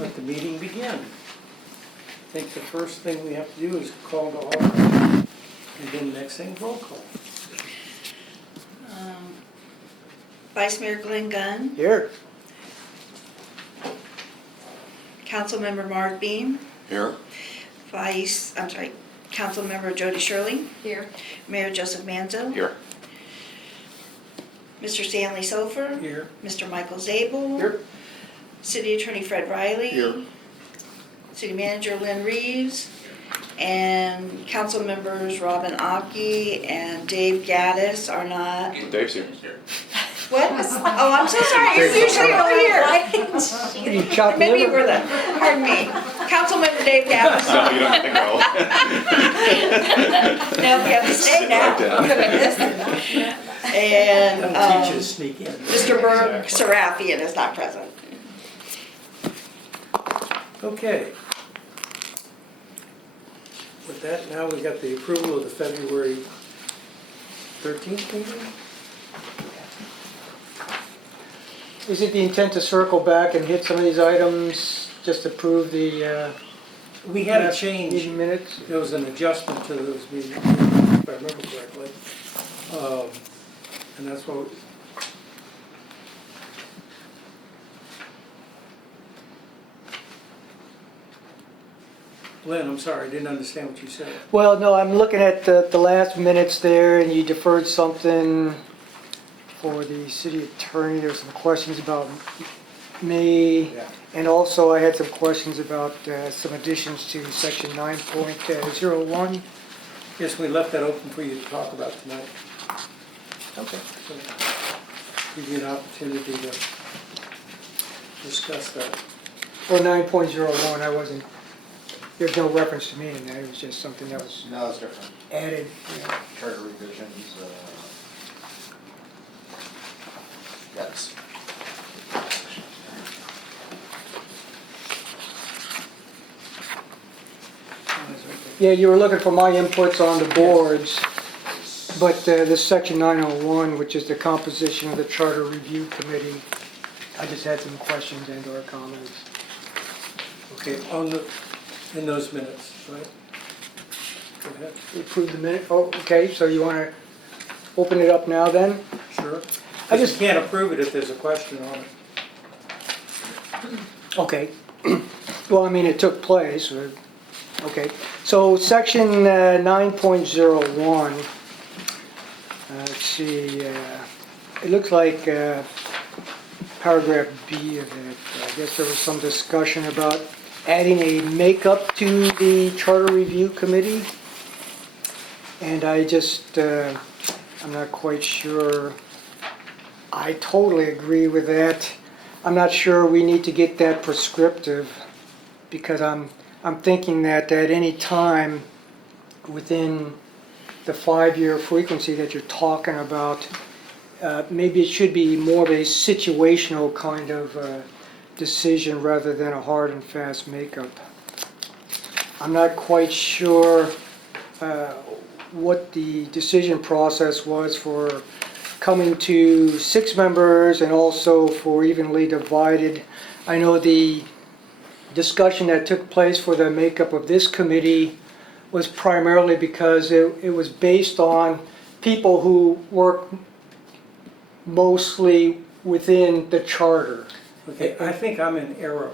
Let the meeting begin. I think the first thing we have to do is call to order. And then the next thing, roll call. Vice Mayor Glenn Gunn, Here. Councilmember Mark Beam, Here. Councilmember Jody Shirley, Here. Mayor Joseph Manzo, Here. Mr. Stanley Sofer, Here. Mr. Michael Zabel, Here. City Attorney Fred Riley, Here. City Manager Lynn Reeves, and council members Robin Aki and Dave Gaddis are not. Dave's here. What? Oh, I'm so sorry, you're usually over here. You chopped Maybe you liver? were the, pardon me, Councilmember Dave Gaddis. No, you don't have to go. No, we have to stay now. Sit right down. And That'll teach you to sneak in. Mr. Berg Serafian is not present. Okay. With that, now we got the approval of the February 13th meeting? Is it the intent to circle back and hit some of these items, just to prove the We had a meeting change. minutes? There was an adjustment to those meetings, if I remember correctly. And that's what, Lynn, I'm sorry, I didn't understand what you said. Well, no, I'm looking at the last minutes there, and you deferred something for the city attorney. There's some questions about me, and also I had some questions about some additions to section 9.01. Yes, we left that open for you to talk about tonight. Okay. So, give you an opportunity to discuss that. Or 9.01, I wasn't, there's no reference to me in that, it was just something that was No, it's different. added. Charter revisions, yes. Yeah, you were looking for my inputs on the boards, but this section 901, which is the composition of the Charter Review Committee, I just had some questions and or comments. Okay, in those minutes, right? Go ahead. You approved the minute, oh, okay, so you want to open it up now then? Sure. I I just- just can't approve it if there's a question on it. Okay. Well, I mean, it took place, okay. So section 9.01, let's see, it looks like paragraph B of it, I guess there was some discussion about adding a makeup to the Charter Review Committee. And I just, I'm not quite sure, I totally agree with that. I'm not sure we need to get that prescriptive, because I'm thinking that at any time within the 5-year frequency that you're talking about, maybe it should be more of a situational kind of decision rather than a hard and fast makeup. I'm not quite sure what the decision process was for coming to 6 members and also for evenly divided. I know the discussion that took place for the makeup of this committee was primarily because it was based on people who work mostly within the charter. Okay, I think I'm in error.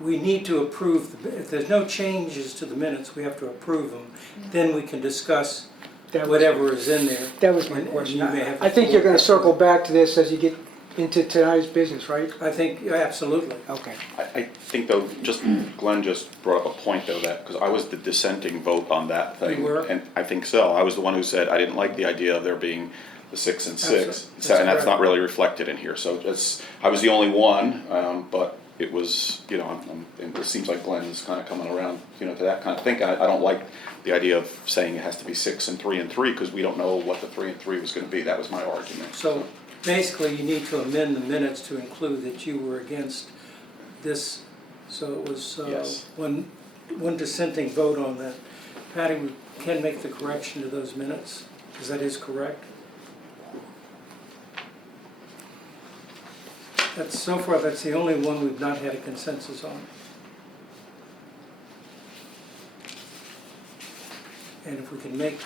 We need to approve, if there's no changes to the minutes, we have to approve them. Then we can discuss That was- whatever is in there. That was my And question. you may have I think you're going to circle back to this as you get into tonight's business, right? I think, absolutely. Okay. I think though, Glenn just brought up a point though, that, because I was the dissenting vote on that thing. You were? And I think so. I was the one who said I didn't like the idea of there being the 6 and 6. That's And correct. that's not really reflected in here. So I was the only one, but it was, and it seems like Glenn is kind of coming around, to that kind of thing. I don't like the idea of saying it has to be 6 and 3 and 3, because we don't know what the 3 and 3 was going to be. That was my argument. So basically, you need to amend the minutes to include that you were against this. So it was Yes. one dissenting vote on that. Patty, we can make the correction to those minutes, because that is correct. So far, that's the only one we've not had a consensus on. And if we can make,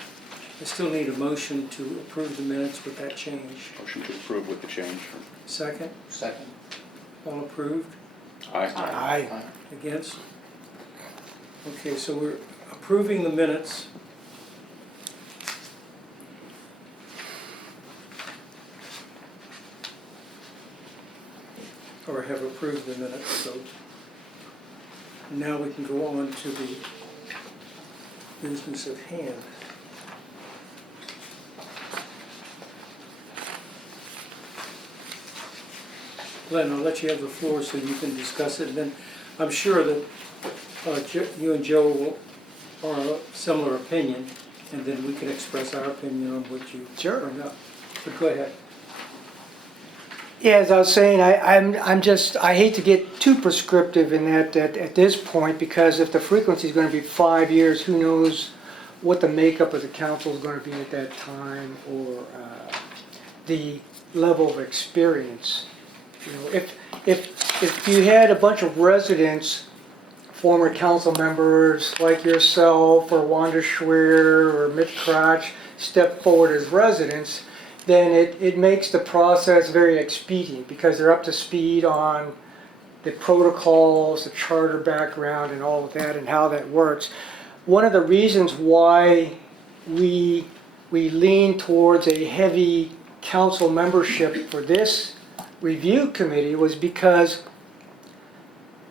I still need a motion to approve the minutes with that change. Motion to approve with the change. Second, Second. all approved? Aye. Aye. Against? Okay, so we're approving the minutes. Or have approved the minutes, so now we can go on to the business at hand. Glenn, I'll let you have the floor so you can discuss it, and then I'm sure that you and Joe are of similar opinion, and then we can express our opinion on what you Sure. bring up. But go ahead. Yeah, as I was saying, I hate to get too prescriptive in that at this point, because if the frequency is going to be 5 years, who knows what the makeup of the council is going to be at that time, or the level of experience. You know, if you had a bunch of residents, former council members like yourself, or Wanda Schwer, or Mitch Crotch, step forward as residents, then it makes the process very expedient, because they're up to speed on the protocols, the charter background, and all of that, and how that works. One of the reasons why we lean towards a heavy council membership for this review committee was because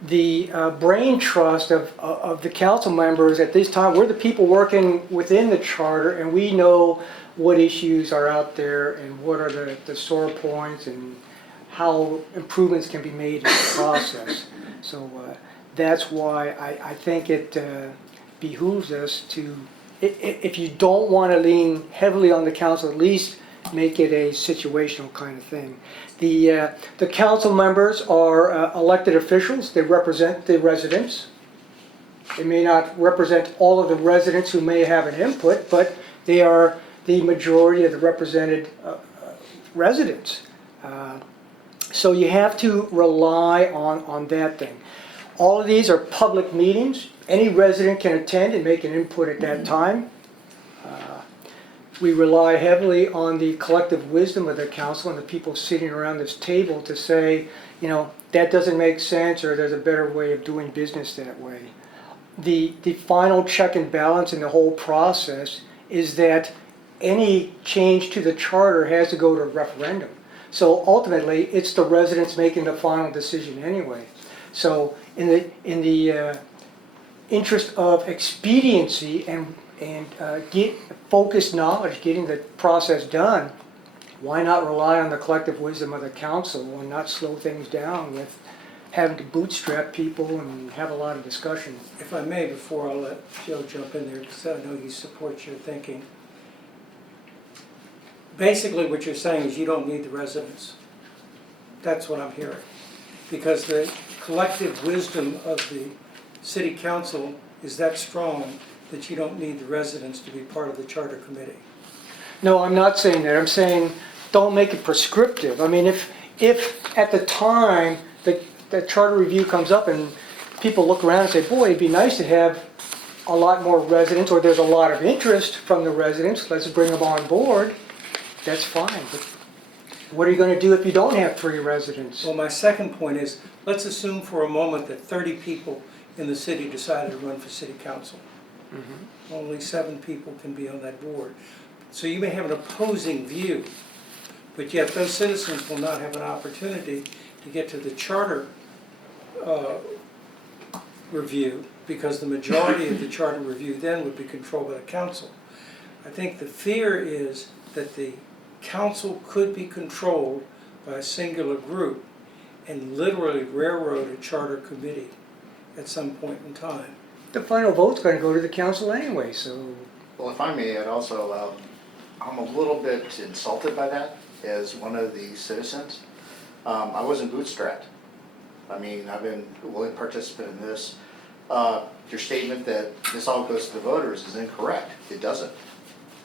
the brain trust of the council members at this time, we're the people working within the charter, and we know what issues are out there and what are the sore points and how improvements can be made in the process. So that's why I think it behooves us to, if you don't want to lean heavily on the council, at least make it a situational kind of thing. The council members are elected officials. They represent the residents. They may not represent all of the residents who may have an input, but they are the majority of the represented residents. So you have to rely on that thing. All of these are public meetings. Any resident can attend and make an input at that time. We rely heavily on the collective wisdom of the council and the people sitting around this table to say, you know, that doesn't make sense, or there's a better way of doing business that way. The final check and balance in the whole process is that any change to the charter has to go to a referendum. So ultimately, it's the residents making the final decision anyway. So in the interest of expediency and get focused knowledge, getting the process done, why not rely on the collective wisdom of the council and not slow things down with having to bootstrap people and have a lot of discussion? If I may, before I'll let Joe jump in there, because I know he supports your thinking. Basically, what you're saying is you don't need the residents. That's what I'm hearing. Because the collective wisdom of the city council is that strong that you don't need the residents to be part of the charter committee. No, I'm not saying that. I'm saying don't make it prescriptive. I mean, if at the time the charter review comes up and people look around and say, boy, it'd be nice to have a lot more residents, or there's a lot of interest from the residents, let's bring them on board, that's fine. But what are you going to do if you don't have 3 residents? Well, my second point is, let's assume for a moment that 30 people in the city decided to run for city council. Only 7 people can be on that board. So you may have an opposing view, but yet those citizens will not have an opportunity to get to the charter review, because the majority of the charter review then would be controlled by the council. I think the fear is that the council could be controlled by a singular group and literally railroad a charter committee at some point in time. The final vote's going to go to the council anyway, so... Well, if I may, I'd also, I'm a little bit insulted by that as one of the citizens. I wasn't bootstrapped. I mean, I've been a willing participant in this. Your statement that this all goes to the voters is incorrect. It doesn't.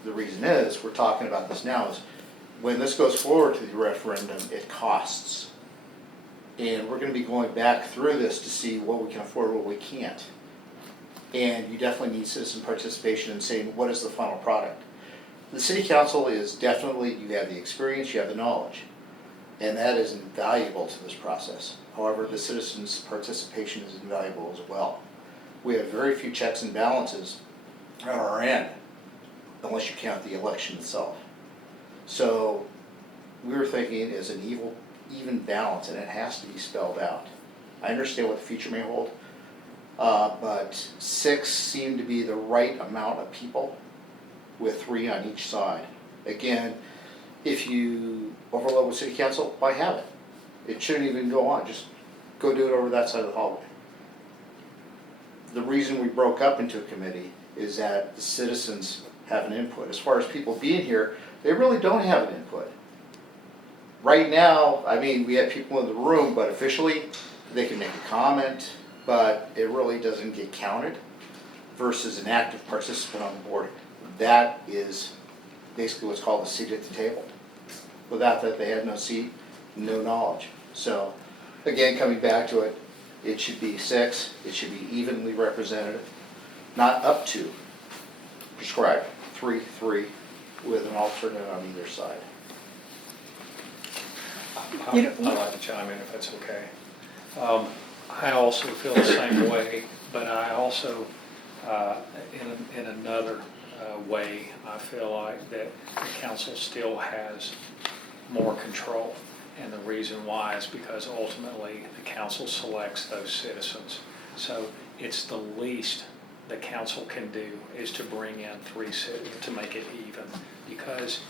The reason is, we're talking about this now, is when this goes forward to the referendum, it costs. And we're gonna be going back through this to see what we can afford, what we can't. And you definitely need citizen participation in saying, what is the final product? The city council is definitely, you have the experience, you have the knowledge, and that is invaluable to this process. However, the citizens' participation is invaluable as well. We have very few checks and balances on our end, unless you count the election itself. So, we were thinking is an even balance, and it has to be spelled out. I understand what the future may hold, but 6 seemed to be the right amount of people with 3 on each side. Again, if you overload with city council, why have it? It shouldn't even go on, just go do it over that side of the hallway. The reason we broke up into a committee is that the citizens have an input. As far as people being here, they really don't have an input. Right now, I mean, we have people in the room, but officially, they can make a comment, but it really doesn't get counted versus an active participant on the board. That is basically what's called a seat at the table. Without that, they have no seat, no knowledge. So, again, coming back to it, it should be 6, it should be evenly represented, not up to prescribed, 3, with an alternate on either side. You know- I'd like to chime in if that's okay. I also feel the same way, but I also, in another way, I feel like that the council still has more control. And the reason why is because ultimately the council selects those citizens. So it's the least the council can do is to bring in 3 citizens to make it even, because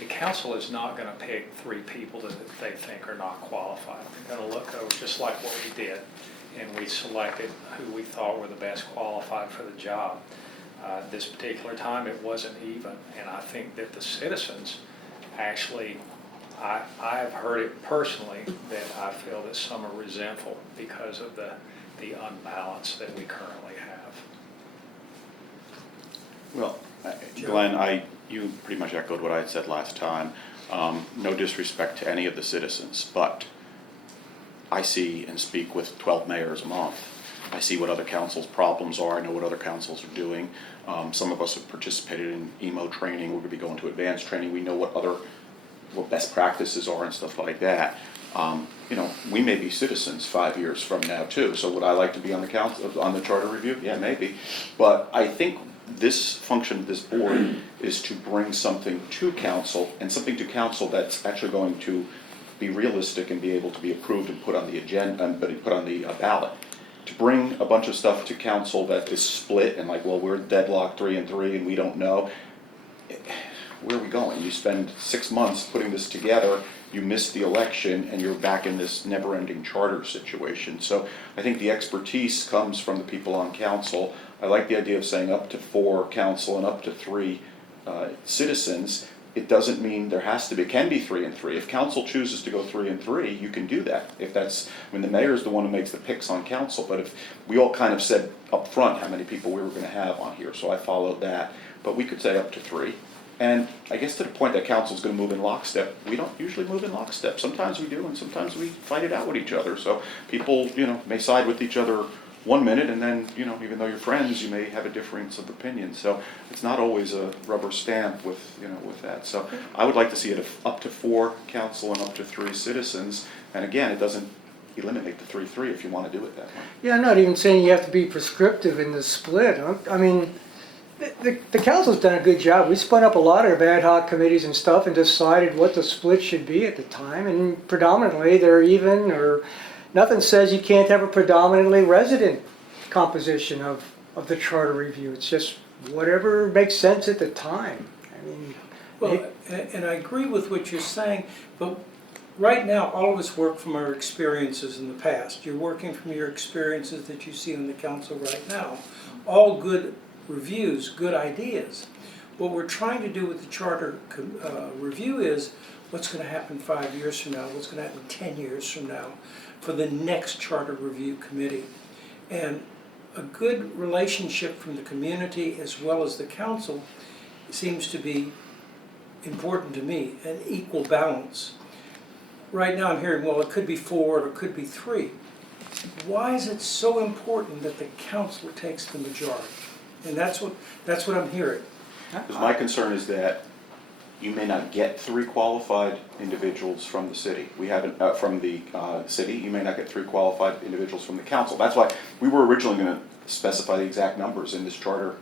the council is not going to pick 3 people that they think are not qualified. They're going to look over just like what we did, and we selected who we thought were the best qualified for the job. This particular time, it wasn't even, and I think that the citizens actually, I have heard it personally that I feel that some are resentful because of the unbalance that we currently have. Well, Glenn, you pretty much echoed what I had said last time. No disrespect to any of the citizens, but I see and speak with 12 mayors a month. I see what other councils' problems are. I know what other councils are doing. Some of us have participated in emo training. We're going to be going to advanced training. We know what best practices are and stuff like that. We may be citizens 5 years from now too. So would I like to be on the council, on the charter review? Yeah, maybe. But I think this function of this board is to bring something to council, and something to council that's actually going to be realistic and be able to be approved and put on the agenda, but put on the ballot. To bring a bunch of stuff to council that is split and like, well, we're deadlocked 3 and 3 and we don't know. Where are we going? You spend 6 months putting this together, you miss the election, and you're back in this never-ending charter situation. So I think the expertise comes from the people on council. I like the idea of saying up to 4 council and up to 3 citizens. It doesn't mean there has to be, it can be 3 and 3. If council chooses to go 3 and 3, you can do that. If that's, the mayor is the one who makes the picks on council, but if we all kind of said up front how many people we were going to have on here, so I followed that. But we could say up to 3. And I guess to the point that council's going to move in lockstep, we don't usually move in lockstep. Sometimes we do, and sometimes we fight it out with each other. So people, may side with each other 1 minute, and then, even though you're friends, you may have a difference of opinion. So it's not always a rubber stamp with that. So I would like to see it up to 4 council and up to 3 citizens. And again, it doesn't eliminate the 3-3 if you want to do it that way. Yeah, I'm not even saying you have to be prescriptive in the split. I mean, the council's done a good job. We spun up a lot of ad hoc committees and stuff and decided what the split should be at the time, and predominantly they're even, or nothing says you can't have a predominantly resident composition of the charter review. It's just whatever makes sense at the time. I mean, Well, and I agree with what you're saying, but right now, all of us work from our experiences in the past. You're working from your experiences that you see on the council right now. All good reviews, good ideas. What we're trying to do with the charter review is what's going to happen 5 years from now, what's going to happen 10 years from now for the next charter review committee. And a good relationship from the community as well as the council seems to be important to me, an equal balance. right now I'm hearing, well, it could be 4 or it could be 3. Why is it so important that the council takes the majority? And that's what I'm hearing. Because my concern is that you may not get 3 qualified individuals from the city. We haven't, from the city, you may not get 3 qualified individuals from the council. That's why we were originally gonna specify the exact numbers in this charter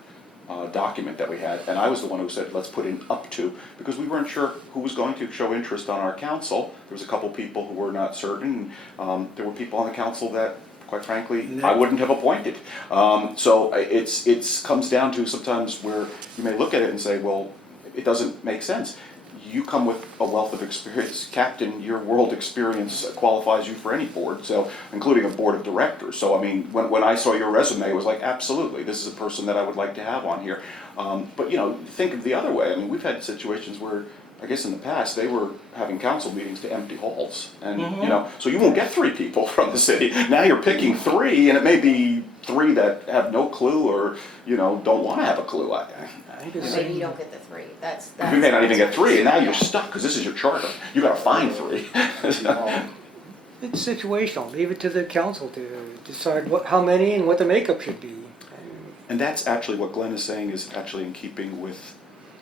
document that we had. And I was the one who said, let's put in up to, because we weren't sure who was going to show interest on our council. There was a couple people who were not certain. There were people on the council that, quite frankly, I wouldn't have appointed. So it's comes down to sometimes where you may look at it and say, well, it doesn't make sense. You come with a wealth of experience. Captain, your world experience qualifies you for any board, so including a board of directors. So I mean, when I saw your resume, it was like, absolutely, this is a person that I would like to have on here. But you know, think of the other way. I mean, we've had situations where, I guess in the past, they were having council meetings to empty halls. And you know, so you won't get 3 people from the city. Now you're picking 3, and it may be 3 that have no clue or, you know, don't want to have a clue. Maybe you don't get the 3, that's. You may not even get 3, and now you're stuck, because this is your charter. You gotta find 3. It's situational, leave it to the council to decide how many and what the makeup should be. And that's actually what Glenn is saying is actually in keeping with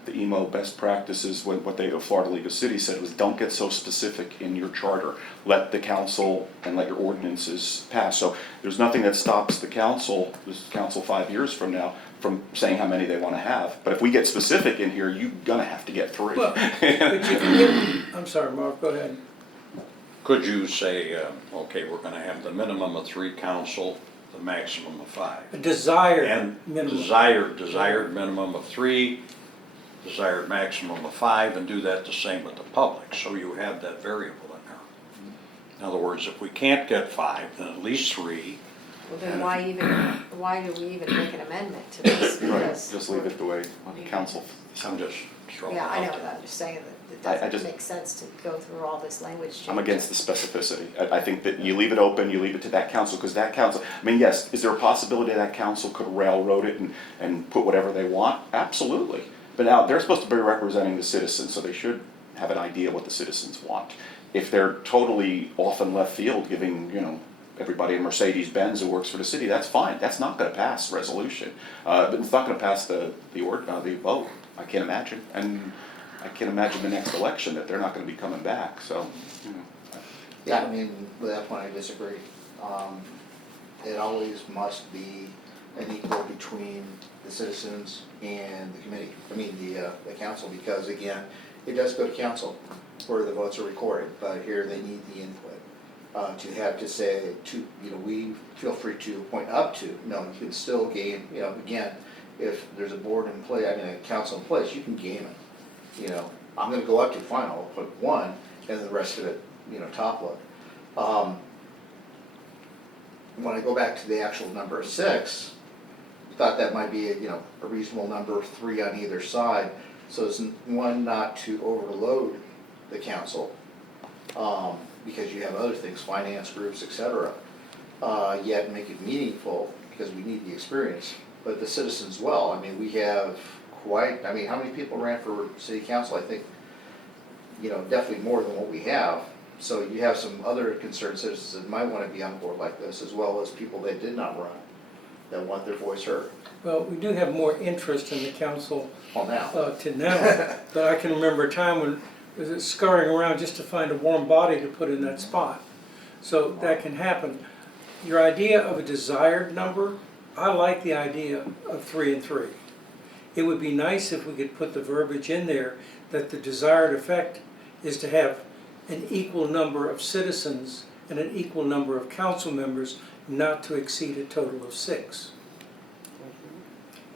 the emo best practices. What the Florida League of Cities said was, don't get so specific in your charter. Let the council and let your ordinances pass. So there's nothing that stops the council, this council 5 years from now, from saying how many they want to have. But if we get specific in here, you're gonna have to get 3. Well, but you can give, I'm sorry, Mark, go ahead. Could you say, okay, we're gonna have the minimum of 3 council, the maximum of 5? A desired And minimum. desired minimum of 3, desired maximum of 5, and do that the same with the public, so you have that variable in there. In other words, if we can't get 5, then at least 3. Well, then why do we even make an amendment to this? Right, Because just leave it the way the council. I'm just throwing it Yeah, I know, out there. I'm just saying that I it just- doesn't make sense to go through all this language change. I'm against the specificity. I think that you leave it open, you leave it to that council, because that council, I mean, yes, is there a possibility that council could railroad it and put whatever they want? Absolutely. But now, they're supposed to be representing the citizens, so they should have an idea what the citizens want. If they're totally off in left field, giving, you know, everybody a Mercedes-Benz who works for the city, that's fine. That's not gonna pass resolution. But it's not gonna pass the vote. I can't imagine. And I can't imagine the next election that they're not gonna be coming back, so, you know. Yeah, I mean, with that point, I disagree. It always must be an equal between the citizens and the committee, the council, because again, it does go to council where the votes are recorded, but here they need the input. To have to say, we feel free to appoint up to, no, you can still game, again, if there's a board in play, a council in place, you can game it. I'm gonna go up to fine, I'll put 1, and the rest of it, top load. When I go back to the actual number of 6, I thought that might be a reasonable number, 3 on either side, so as one, not to overload the council, because you have other things, finance groups, etc. Yet make it meaningful, because we need the experience, but the citizens well. We have how many people ran for city council? I think, definitely more than what we have. So you have some other concerned citizens that might want to be on board like this, as well as people that did not run, that want their voice heard. Well, we do have more interest in the council Well, now. to now, but I can remember a time when it was scurrying around just to find a warm body to put in that spot. So that can happen. Your idea of a desired number, I like the idea of 3 and 3. It would be nice if we could put the verbiage in there that the desired effect is to have an equal number of citizens and an equal number of council members, not to exceed a total of 6.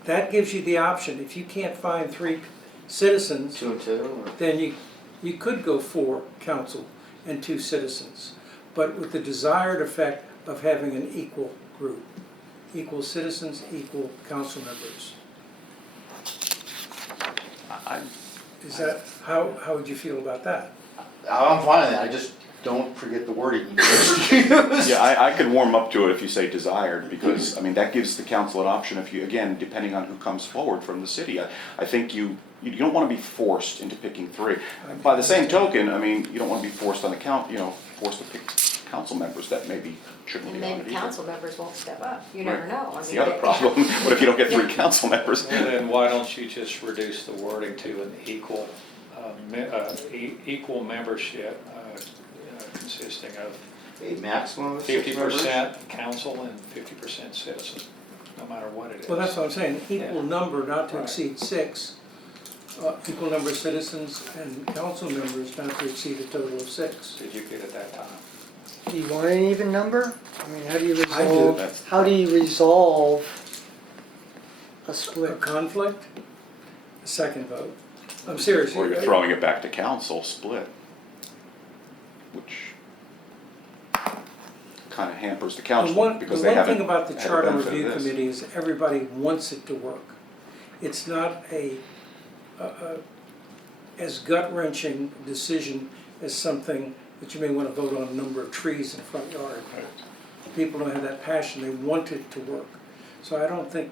That gives you the option. If you can't find 3 citizens, 2 and 2, or? then you could go 4 council and 2 citizens, but with the desired effect of having an equal group, equal citizens, equal council members. Is that, how would you feel about that? I'm fine with that, I just don't forget the wording you just used. Yeah, I could warm up to it if you say desired, because, that gives the council an option if you, again, depending on who comes forward from the city. I think you don't wanna be forced into picking 3. By the same token, I mean, you don't wanna be forced on the forced to pick council members that maybe shouldn't And be on then it either. council members won't step up. You never Right. know. I That's mean, the other they- problem. What if you don't get 3 council members? Well, then why don't you just reduce the wording to an equal membership consisting of A maximum of 6 members? 50% council and 50% citizen, no matter what it is. Well, that's what I'm saying, equal Yeah. number not to Right. exceed 6, equal number of citizens and council members not to exceed a total of 6. Did you get it that time? Do you want an even number? I mean, how do you I do. resolve, how do you resolve a A split? conflict, a second vote. I'm serious. Or you're throwing it back to council, split, which kind of hampers the The council one, because the they one haven't thing about the had the charter benefit of review this. committee is everybody wants it to work. It's not as gut-wrenching decision as something that you may want to vote on a number of trees in the front yard. People don't have that passion, they want it to work. So I don't think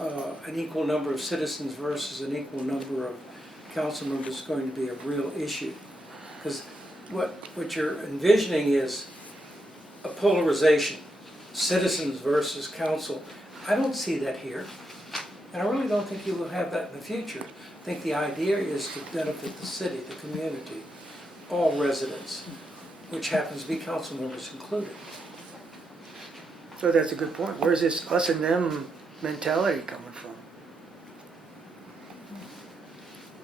an equal number of citizens versus an equal number of council members is going to be a real issue. Because what you're envisioning is a polarization, citizens versus council. I don't see that here, and I really don't think you will have that in the future. I think the idea is to benefit the city, the community, all residents, which happens to be council members included. So that's a good point. Where's this us and them mentality coming from?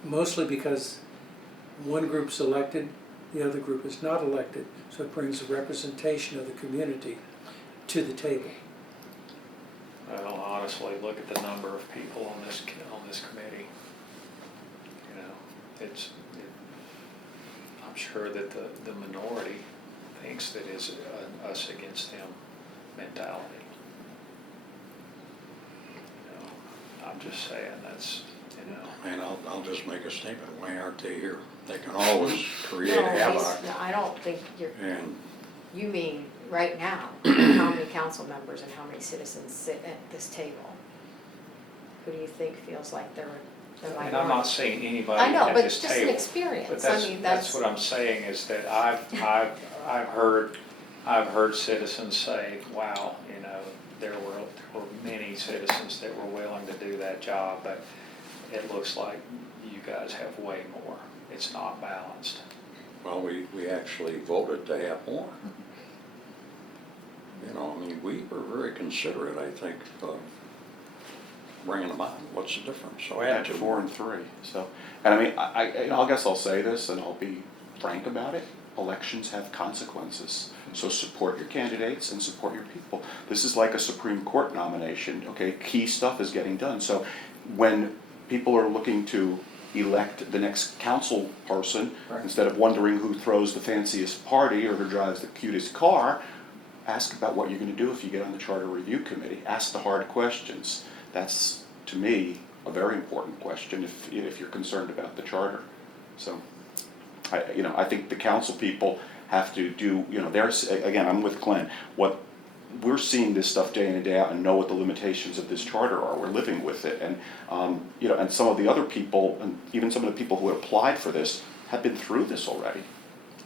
Mostly because one group's elected, the other group is not elected, so it brings a representation of the community to the table. Well, honestly, look at the number of people on this committee. You know, I'm sure that the minority thinks that it's an us against them mentality. You know, I'm just saying that's, you know. And I'll just make a statement, why aren't they here? They can always create No, havoc. no, I don't think you're, And you mean right now, how many council members and how many citizens sit at this table? Who do you think feels like they're minority? And I'm not saying anybody I know, at but this just an table. But experience. I mean, that's what I'm saying is that I've heard citizens say, wow, you know, there were many citizens that were willing to do that job, but it looks like you guys have way more. It's not balanced. well, we actually voted to have more. You know, I mean, we were very considerate, I think, bringing them on. What's the difference? So We had 4 and 3, so, and I mean, I guess I'll say this and I'll be frank about it. Elections have consequences, so support your candidates and support your people. This is like a Supreme Court nomination, okay? Key stuff is getting done, so when people are looking to elect the next council person, Right. instead of wondering who throws the fanciest party or who drives the cutest car, ask about what you're gonna do if you get on the Charter Review Committee. Ask the hard questions. That's, to me, a very important question if you're concerned about the charter. So, I think the council people have to do, again, I'm with Glenn. We're seeing this stuff day in and day out and know what the limitations of this charter are. We're living with it. And, and some of the other people, and even some of the people who had applied for this, have been through this already.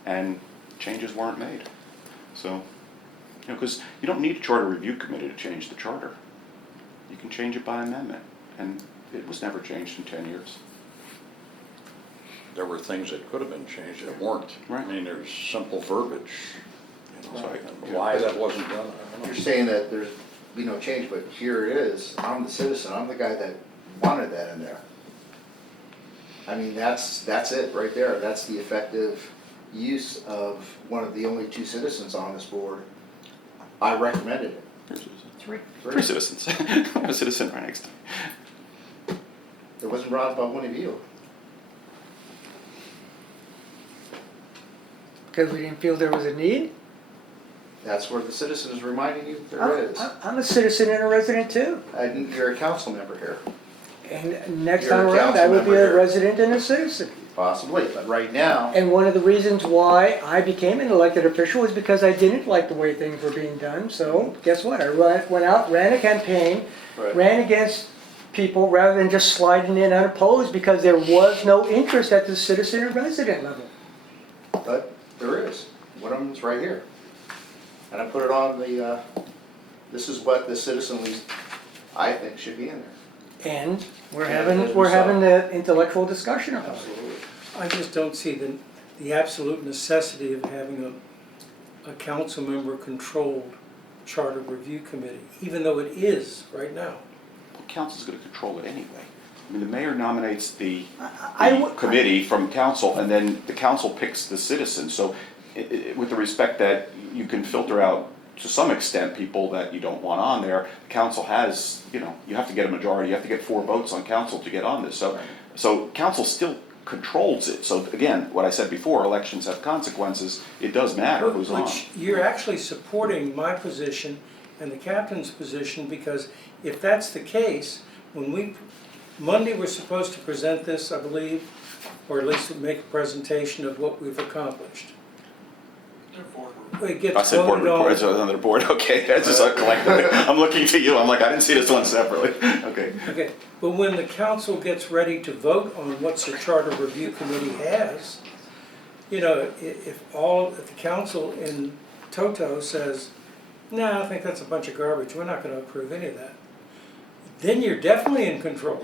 And changes weren't made. So, because you don't need a charter review committee to change the charter. You can change it by amendment. And it was never changed in 10 years. There were things that could have been changed that weren't. Right. I mean, there's simple verbiage. You know, Right. and why that wasn't done, I don't know. You're saying that there's be no change, but here it is, I'm the citizen, I'm the guy that wanted that in there. I mean, that's it right there, that's the effective use of one of the only 2 citizens on this board. I recommended it. 3 citizens. A citizen right next to me. It wasn't brought up by one of you. Because we didn't feel there was a need? That's where the citizen is reminding you there is. I'm a citizen and a resident too. And you're a council member here, And next You're a time around, I council would be member a here. resident and a citizen. possibly, but right now, And one of the reasons why I became an elected official was because I didn't like the way things were being done. So guess what? I went out, ran a campaign, Right. ran against people rather than just sliding in unopposed because there was no interest at the citizen or resident level. But there is. One of them's right here. And I put it on the, this is what the citizen least, I think, should be in there. And we're Yeah, having the intellectual discussion about it. Absolutely. I just don't see the absolute necessity of having a council member controlled charter review committee, even though it is right now. Council's gonna control it anyway. I mean, the mayor nominates the I would- committee from council, and then the council picks the citizens. So with the respect that you can filter out to some extent people that you don't want on there, the council has, you know, you have to get a majority, you have to get 4 votes on council to get on this. So council still controls it. So again, what I said before, elections have consequences. It does matter who's on. Which you're actually supporting my position and the captain's position, because if that's the case, Monday we're supposed to present this, I believe, or at least make a presentation of what we've accomplished. It I gets said board voted report, on. it's another board, okay, that's just collectively, I'm looking to you, I'm like, I didn't see this one separately, okay. Okay, but when the council gets ready to vote on what the charter review committee has, you know, if the council in toto says, no, I think that's a bunch of garbage, we're not gonna approve any of that, then you're definitely in control.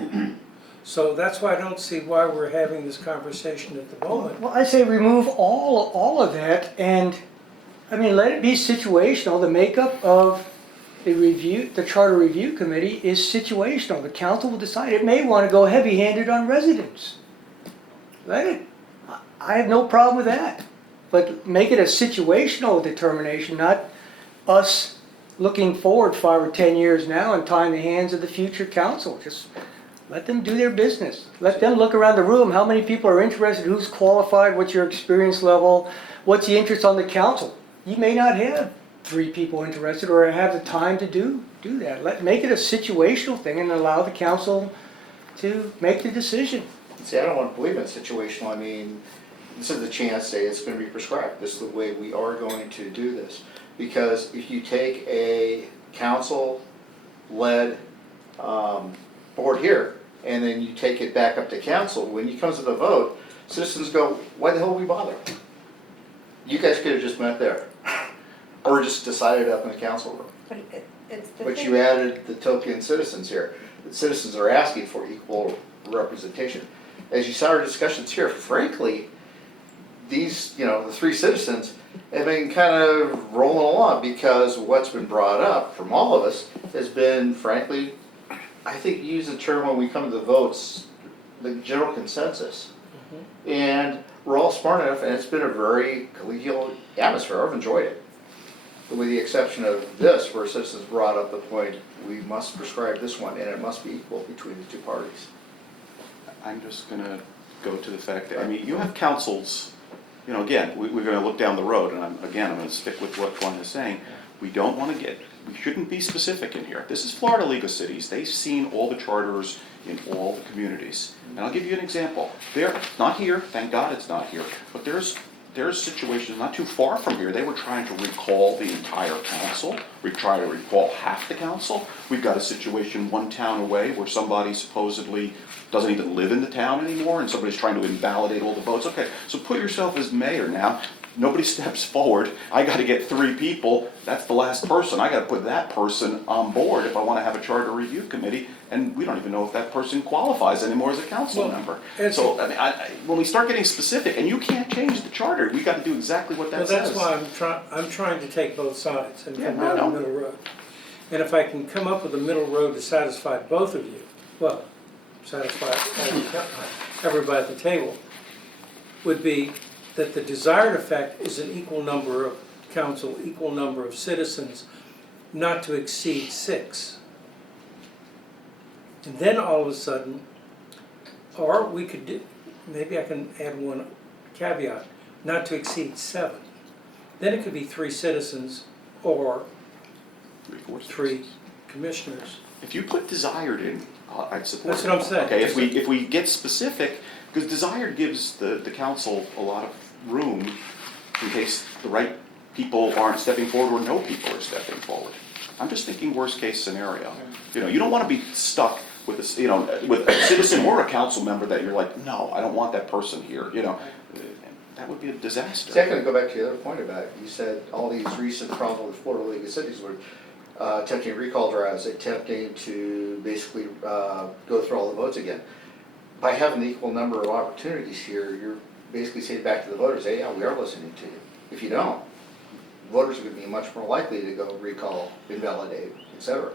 So that's why I don't see why we're having this conversation at the moment. Well, I say remove all of that and, I mean, let it be situational. The makeup of the charter review committee is situational. The council will decide. It may want to go heavy-handed on residents. Let it. I have no problem with that. But make it a situational determination, not us looking forward 5 or 10 years now and tying the hands of the future council. Just let them do their business. Let them look around the room. How many people are interested? Who's qualified? What's your experience level? What's the interest on the council? You may not have 3 people interested or have the time to do that. Make it a situational thing and allow the council to make the decision. See, I don't want to believe in situational. I mean, this is the chance, say, it's going to be prescribed. This is the way we are going to do this. Because if you take a council-led board here, and then you take it back up to council, when it comes to the vote, citizens go, why the hell we bother? You guys could have just met there. Or just decided up in the council room. But it's the But thing. you added the token citizens here. The citizens are asking for equal representation. As you saw our discussions here, frankly, these, you know, the 3 citizens have been kind of rolling along because what's been brought up from all of us has been, frankly, I think you use the term when we come to the votes, the general consensus. And we're all smart enough, and it's been a very collegial atmosphere. I've enjoyed it. With the exception of this, where citizens brought up the point, we must prescribe this one, and it must be equal between the 2 parties. I'm just gonna go to the fact that, I mean, you have councils, you know, again, we're gonna look down the road, and I'm gonna stick with what Glenn is saying. We shouldn't be specific in here. This is Florida League of Cities. They've seen all the charters in all the communities. And I'll give you an example. They're not here, thank God it's not here, but there's situations not too far from here. They were trying to recall the entire council. We try to recall half the council. We've got a situation 1 town away where somebody supposedly doesn't even live in the town anymore, and somebody's trying to invalidate all the votes. Okay, so put yourself as mayor now. Nobody steps forward. I gotta get 3 people. That's the last person. I gotta put that person on board if I wanna have a charter review committee, and we don't even know if that person qualifies anymore as a council Well, member. it's- So, I mean, when we start getting specific, and you can't change the charter, we gotta do exactly what Well, that says. that's why I'm trying to take both sides and Yeah, come no, down no. the middle road. And if I can come up with a middle road to satisfy both of you, well, satisfy everybody at the table, would be that the desired effect is an equal number of council, equal number of citizens, not to exceed 6. And then all of a sudden, or we could do, maybe I can add one caveat, not to exceed 7. Then it could be 3 citizens or 3/4 3 commissioners. If you put desired in, I'd support That's it. what I'm saying. Okay, if we get specific, because desired gives the council a lot of room in case the right people aren't stepping forward or no people are stepping forward. I'm just thinking worst case scenario. You know, you don't want to be stuck with this, you know, with a citizen or a council member that you're like, no, I don't want that person here, you know, that would be a disaster. See, I'm gonna go back to the other point about it. You said all these recent problems with Florida League of Cities were attempting recall drives, attempting to basically go through all the votes again. By having the equal number of opportunities here, you're basically saying back to the voters, hey, yeah, we are listening to you. If you don't, voters are gonna be much more likely to go recall, invalidate, et cetera.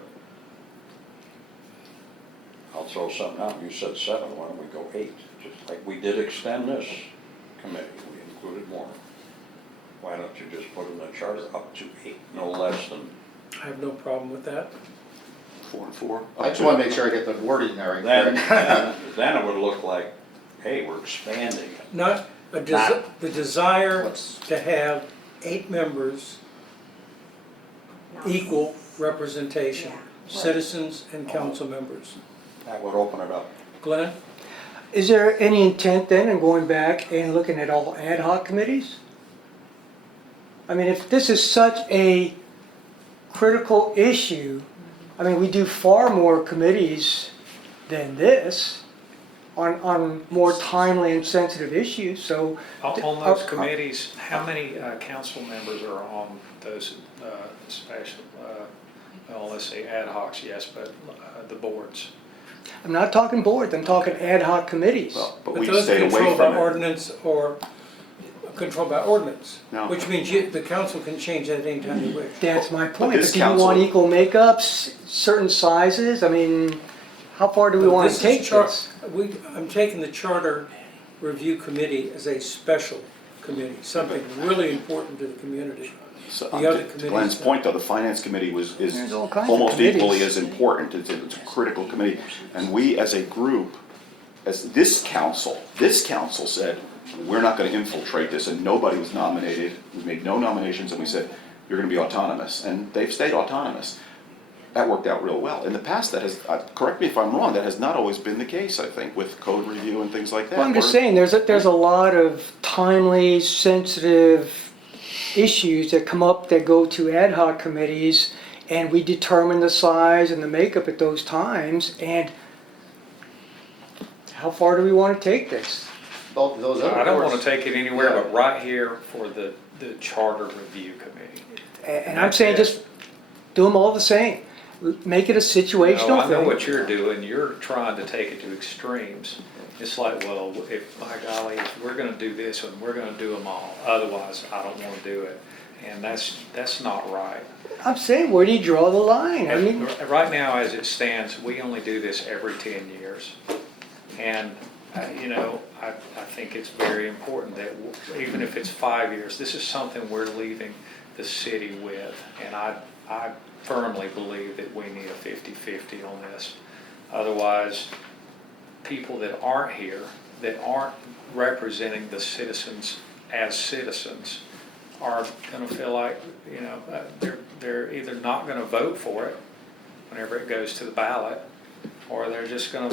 I'll throw something out, you said 7, why don't we go 8? Just like we did extend this committee, we included more. Why don't you just put in the charter up to 8, no less than, I have no problem with that. 4 and 4. I just wanna make sure I get the wording there right. then it would look like, hey, we're expanding it. Not a the desire to have 8 members, Not- equal representation, Yeah. citizens and council members. That would open it up. Glenn? Is there any intent then in going back and looking at all ad hoc committees? I mean, if this is such a critical issue, I mean, we do far more committees than this on more timely and sensitive issues, so. On those committees, how many council members are on those special, well, let's say ad hocs, yes, but the boards? I'm not talking boards, I'm talking ad hoc committees. Well, but But we those are stay away controlled by from it. ordinance or controlled by ordinance, No. which means the council can change that anytime they wish. That's my point, this but do you want council- equal makeups, certain sizes? I mean, how far do we want This to is take char- this? I'm taking the Charter Review Committee as a special committee, something really important to the community. So, The other to committees Glenn's don't. point though, the finance committee is There's all kinds of almost equally committees. as important, it's a critical committee. And we as a group, as this council said, we're not gonna infiltrate this, and nobody was nominated. We made no nominations, and we said, you're gonna be autonomous, and they've stayed autonomous. That worked out real well. In the past, that has, correct me if I'm wrong, that has not always been the case, I think, with code review and things like that. Well, I'm just We're- saying, there's a lot of timely, sensitive issues that come up that go to ad hoc committees, and we determine the size and the makeup at those times, and how far do we want to take this? Both of those other I don't want boards- to take it anywhere Yeah. but right here for the Charter Review Committee. And I'm saying just do them all the same. Make it a situational No, I know thing. what you're doing, you're trying to take it to extremes. It's like, well, if, by golly, if we're gonna do this one, we're gonna do them all, otherwise I don't wanna do it. And that's not right. I'm saying, where do you draw the line? I mean, Right now, as it stands, we only do this every 10 years. And, you know, I think it's very important that even if it's 5 years, this is something we're leaving the city with. And I firmly believe that we need a 50-50 on this. Otherwise, people that aren't here, that aren't representing the citizens as citizens, are gonna feel like, you know, they're either not gonna vote for it whenever it goes to the ballot, or they're just gonna,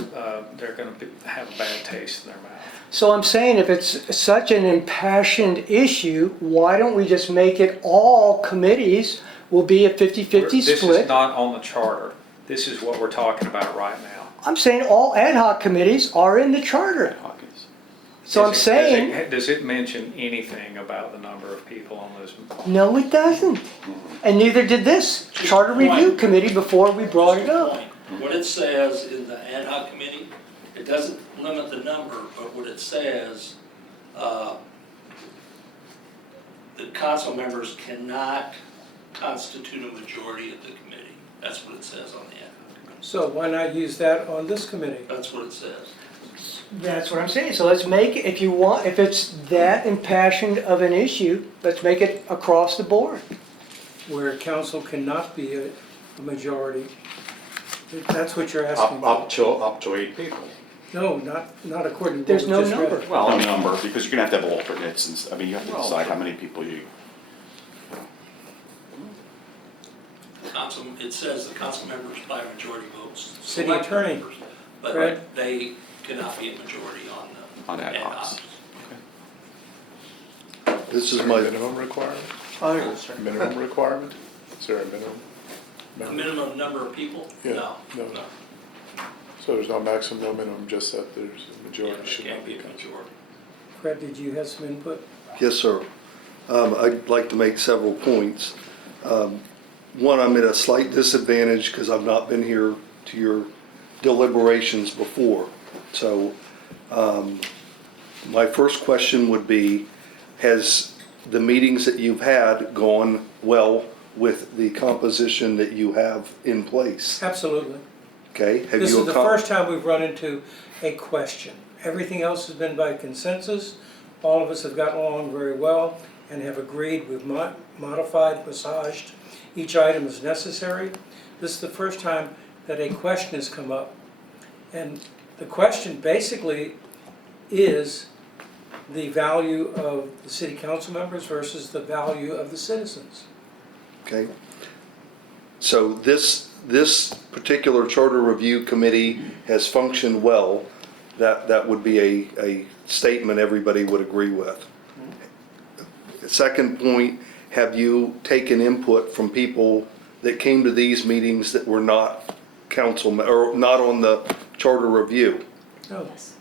have a bad taste in their mouth. so I'm saying if it's such an impassioned issue, why don't we just make it all committees will be a 50-50 This is split? not on the charter. This is what we're talking about right now. I'm saying all ad hoc committees are in the charter. Hawkins. So I'm Does saying, does it mention anything about the number of people on those? no, it doesn't. And neither did this Charter Review Committee before we brought it up. What it says in the ad hoc committee, it doesn't limit the number, but what it says, the council members cannot constitute a majority of the committee. That's what it says on the ad hoc committee. So why not use that on this committee? That's what it says. That's what I'm saying. So let's make it, if you want, if it's that impassioned of an issue, let's make it across the board. Where council cannot be a majority. That's what you're asking. Up to 8 people. No, not according to what There's we no just read. number. Well, a number, because you're gonna have to have alternates, and, I mean, you have to Well, decide how many people you, Council, it says the council members by majority votes. City select attorney, members, But Fred? they cannot be a majority on the. on ad hocs. This is my minimum requirement? Oh, Minimum requirement? Is there a minimum? A minimum number of people? Yeah, No, no. no. So there's no maximum, no minimum, just that there's a majority There should can't not be be a council. majority. Fred, did you have some input? Yes, sir. I'd like to make several points. One, I'm at a slight disadvantage because I've not been here to your deliberations before. So my first question would be, has the meetings that you've had gone well with the composition that you have in place? Absolutely. Okay? Have This you is the accom- first time we've run into a question. Everything else has been by consensus. All of us have gotten along very well and have agreed, we've modified, massaged each item as necessary. This is the first time that a question has come up. And the question basically is the value of the city council members versus the value of the citizens. Okay. So this particular charter review committee has functioned well. That would be a statement everybody would agree with. Second point, have you taken input from people that came to these meetings that were not or not on the charter review? No, Yes.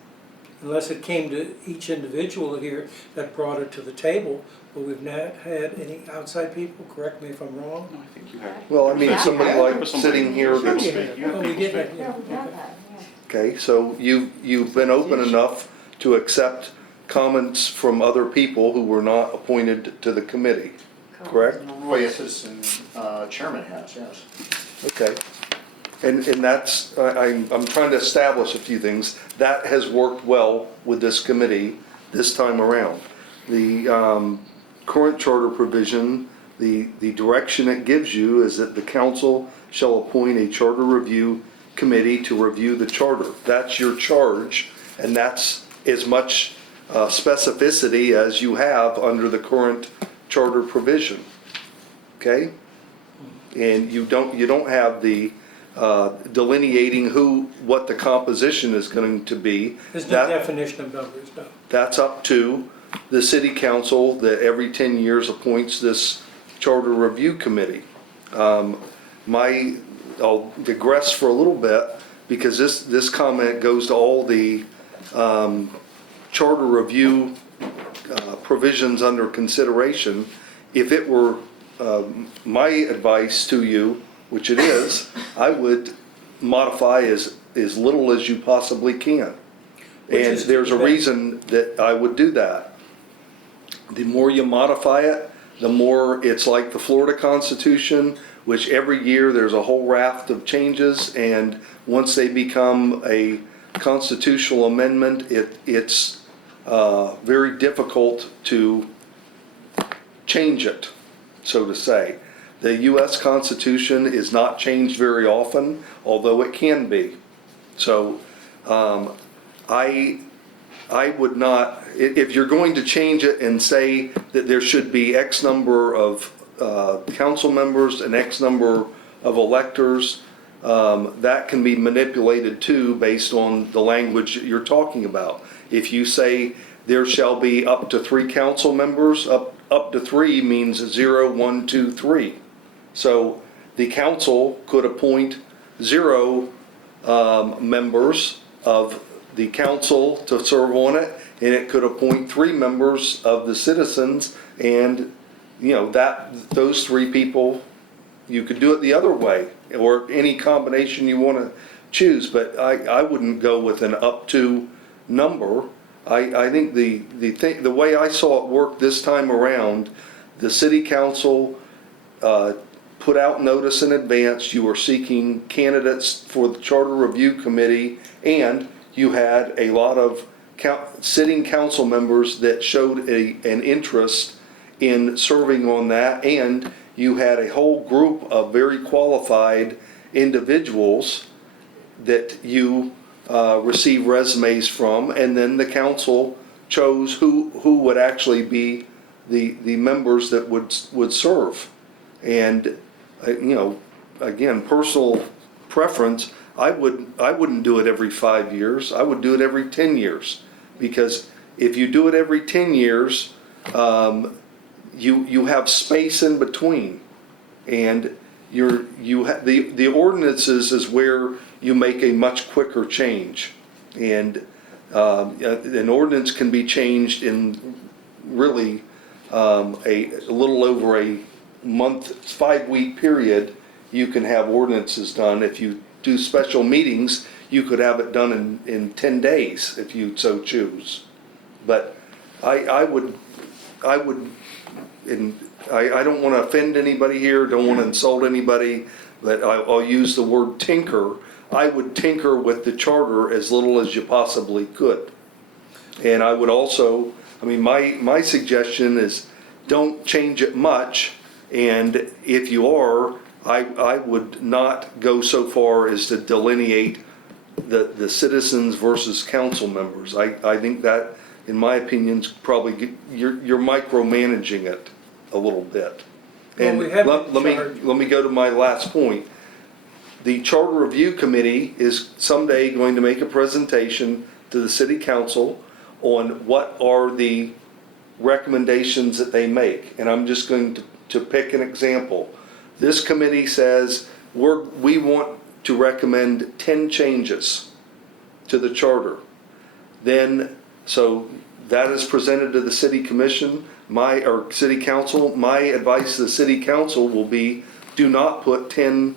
unless it came to each individual here that brought it to the table, but we've not had any outside people, correct me if I'm wrong? No, I think you have. Well, I mean, Yeah. somebody There like was somebody sitting here who that's, speak. You have Oh, we people did speak. have, Yeah, yeah, we have okay. that, yeah. okay, so you've been open enough to accept comments from other people who were not appointed to the committee, correct? Well, yes, as chairman has, yes. Okay. And that's, I'm trying to establish a few things. That has worked well with this committee this time around. The current charter provision, the direction it gives you is that the council shall appoint a charter review committee to review the charter. That's your charge, and that's as much specificity as you have under the current charter provision. Okay? And you don't have the delineating what the composition is going to be. There's no That- definition of numbers, no. That's up to the city council that every 10 years appoints this charter review committee. I'll digress for a little bit because this comment goes to all the charter review provisions under consideration. If it were my advice to you, which it is, I would modify as little as you possibly can. Which And is there's a the best. reason that I would do that. The more you modify it, the more it's like the Florida Constitution, which every year there's a whole raft of changes, and once they become a constitutional amendment, it's very difficult to change it, so to say. The US Constitution is not changed very often, although it can be. So I would not, if you're going to change it and say that there should be X number of council members and X number of electors, that can be manipulated too based on the language that you're talking about. If you say there shall be up to 3 council members, up to 3 means 0, 1, 2, 3. So the council could appoint 0 members of the council to serve on it, and it could appoint 3 members of the citizens, and those 3 people, you could do it the other way, or any combination you want to choose, but I wouldn't go with an up to number. I think the way I saw it work this time around, the city council put out notice in advance, you were seeking candidates for the charter review committee, and you had a lot of sitting council members that showed an interest in serving on that, and you had a whole group of very qualified individuals that you received resumes from, and then the council chose who would actually be the members that would serve. And again, personal preference, I wouldn't do it every 5 years. I would do it every 10 years, because if you do it every 10 years, you have space in between, and the ordinances is where you make a much quicker change. And an ordinance can be changed in really a little over a month, 5-week period. You can have ordinances done. If you do special meetings, you could have it done in 10 days if you so choose. But I don't want to offend anybody here, don't want to insult anybody, but I'll use the word tinker. I would tinker with the charter as little as you possibly could. And I would also, I mean, my suggestion is don't change it much. And if you are, I would not go so far as to delineate the citizens versus council members. I think that, in my opinion, is probably, you're micromanaging it a little bit. Well, And we have let me go to my last point. The Charter Review Committee is someday going to make a presentation to the city council on what are the recommendations that they make. And I'm just going to pick an example. This committee says we want to recommend 10 changes to the charter. Then, so that is presented to the city commission, or city council. My advice to the city council will be, do not put 10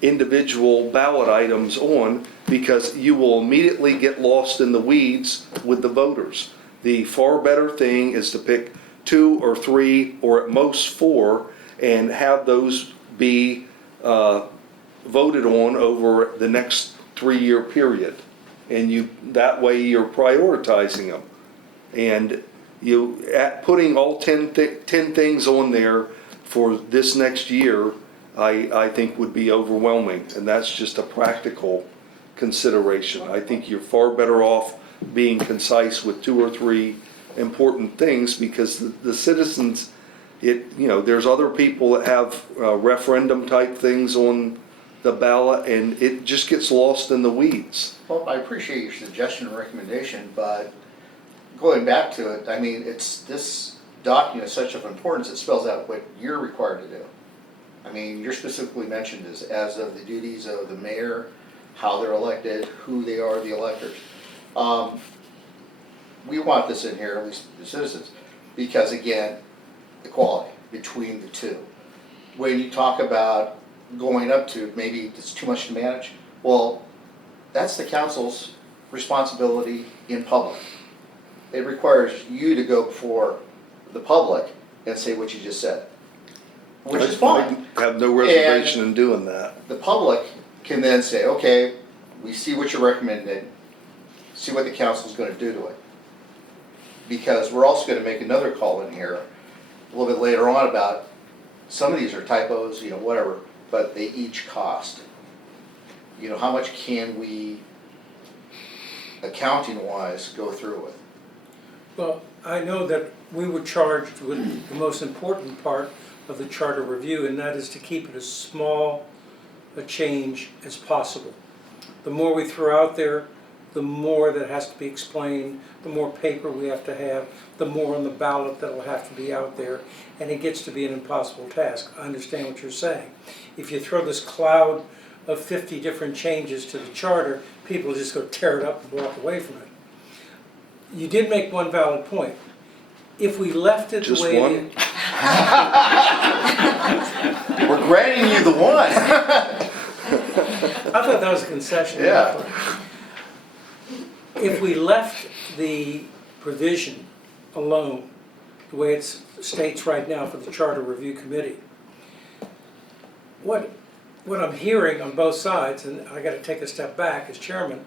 individual ballot items on, because you will immediately get lost in the weeds with the voters. The far better thing is to pick 2 or 3 or at most 4 and have those be voted on over the next 3-year period. And that way you're prioritizing them. And putting all 10 things on there for this next year, I think would be overwhelming, and that's just a practical consideration. I think you're far better off being concise with 2 or 3 important things, because the citizens, there's other people that have referendum type things on the ballot, and it just gets lost in the weeds. Well, I appreciate your suggestion and recommendation, but going back to it, I mean, this document is such of importance, it spells out what you're required to do. I mean, you're specifically mentioned as of the duties of the mayor, how they're elected, who they are, the electors. We want this in here, at least the citizens, because again, equality between the two. When you talk about going up to, maybe it's too much to manage, well, that's the council's responsibility in public. It requires you to go before the public and say what you just said, which is fine. I have no reservation in doing that. The public can then say, okay, we see what you're recommending, see what the council's gonna do to it. Because we're also gonna make another call in here a little bit later on about, some of these are typos, whatever, but they each cost. How much can we, accounting-wise, go through with? Well, I know that we were charged with the most important part of the charter review, and that is to keep it as small a change as possible. The more we throw out there, the more that has to be explained, the more paper we have to have, the more on the ballot that will have to be out there, and it gets to be an impossible task. I understand what you're saying. If you throw this cloud of 50 different changes to the charter, people just go tear it up and walk away from it. You did make one valid point. If we left it the way it is. We're granting you the one. I thought that was a concession. Yeah. If we left the provision alone, the way it states right now for the Charter Review Committee, what I'm hearing on both sides, and I gotta take a step back as chairman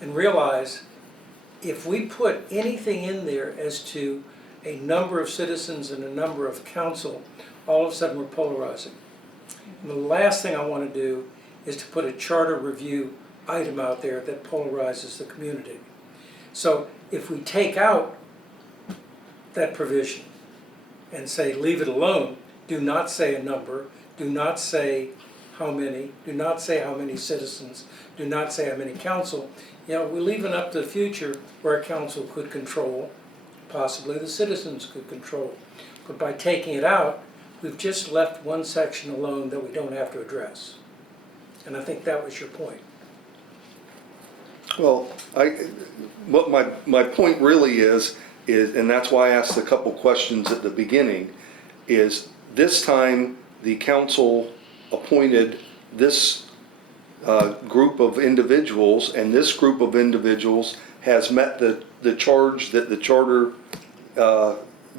and realize, if we put anything in there as to a number of citizens and a number of council, all of a sudden we're polarizing. And the last thing I want to do is to put a charter review item out there that polarizes the community. So if we take out that provision and say leave it alone, do not say a number, do not say how many, do not say how many citizens, do not say how many council, we're leaving up to the future where a council could control, possibly the citizens could control. But by taking it out, we've just left one section alone that we don't have to address. And I think that was your point. Well, what my point really is, and that's why I asked a couple questions at the beginning, is this time the council appointed this group of individuals, and this group of individuals has met the charge that the charter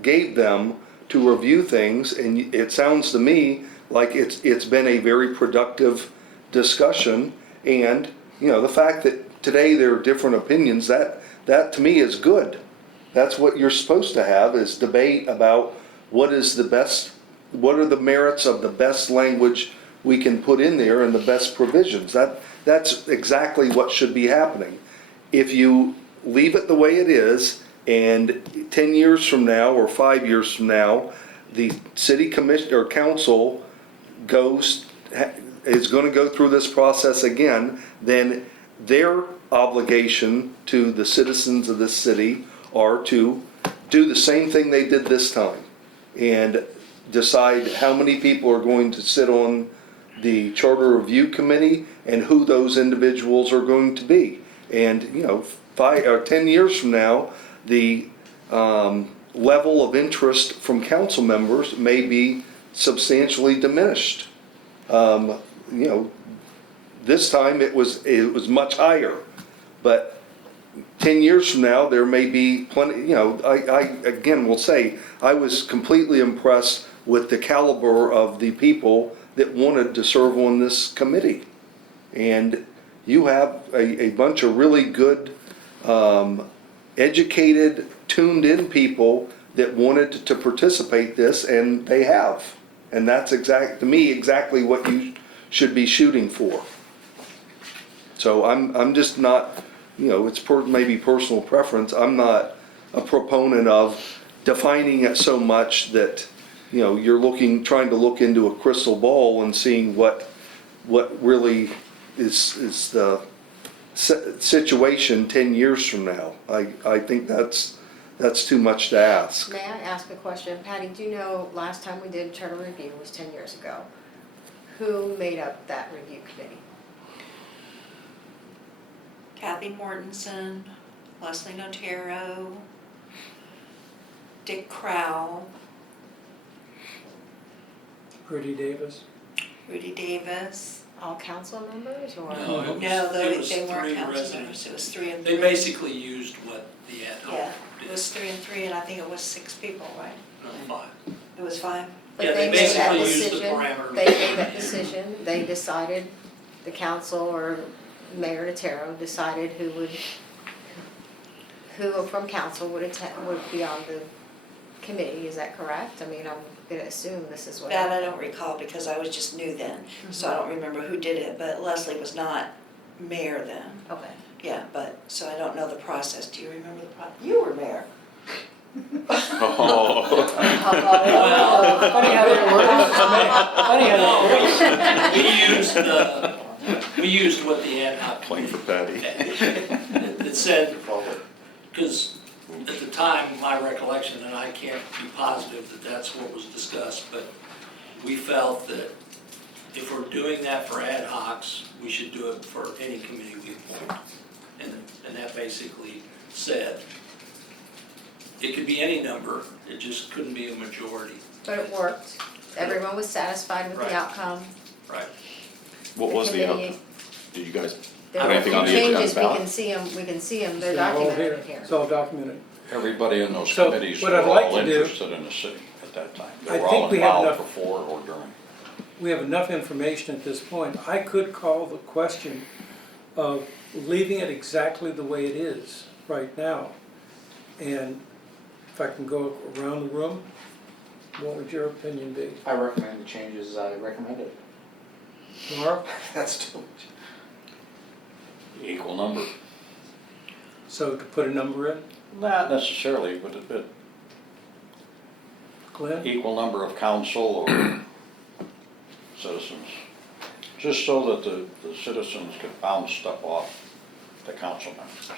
gave them to review things, and it sounds to me like it's been a very productive discussion, and, you know, the fact that today there are different opinions, that to me is good. That's what you're supposed to have, is debate about what is the best, what are the merits of the best language we can put in there and the best provisions. That's exactly what should be happening. If you leave it the way it is, and 10 years from now or 5 years from now, the city commission or council is going to go through this process again, then their obligation to the citizens of this city are to do the same thing they did this time and decide how many people are going to sit on the charter review committee and who those individuals are going to be. And, you know, 5 or 10 years from now, the level of interest from council members may be substantially diminished. You know, this time it was much higher, but 10 years from now, there may be plenty, you know, I again will say, I was completely impressed with the caliber of the people that wanted to serve on this committee. And you have a bunch of really good, educated, tuned-in people that wanted to participate this, and they have. And that's to me, exactly what you should be shooting for. So I'm just not, you know, it's maybe personal preference. I'm not a proponent of defining it so much that, you know, you're trying to look into a crystal ball and seeing what really is the situation 10 years from now. I think that's too much to ask. May I ask a question? Patty, do you know, last time we did charter review was 10 years ago. Who made up that review committee? Kathy Mortensen, Leslie Notero, Dick Crowell, Rudy Davis? Rudy Davis. All council members or? No, it No, was they weren't 3 council residents. members, it was 3 and 3. They basically used what the ad Yeah, hoc it did. was 3 and 3, and I think it was 6 people, right? No, 5. It was 5? But Yeah, they made that basically used the decision. parameters. They made that decision, they decided, the council or Mayor Notero decided who from council would be on the committee, is that correct? I mean, I'm gonna assume this is what. That I don't recall because I was just new then, so I don't remember who did it, but Leslie was not mayor then. Okay. Yeah, but, so I don't know the process. Do you remember the process? You were mayor. Oh. Funny how that works. We used what the ad hoc. Playing for Patty. It said, because at the time, my recollection, and I can't be positive that that's what was discussed, but we felt that if we're doing that for ad hocs, we should do it for any committee we appoint. And that basically said, it could be any number, it just couldn't be a majority. But it worked, everyone was satisfied with Right. the outcome. Right. What was the committee- outcome? Do you guys There have were a anything few on the agenda changes, we ballot? can see them, they're It's all documented here. It's all documented. Everybody in those So, committees what were I'd like all to do- interested in the city at that time. I They were think all we have involved enough- before or during. We have enough information at this point. I could call the question of leaving it exactly the way it is right now. And if I can go around the room, what would your opinion be? I recommend the changes I recommended. Mark? That's too much. Equal number. So to put a number in? Not necessarily, but Glenn? equal number of council or citizens. Just so that the citizens can bounce stuff off the council members.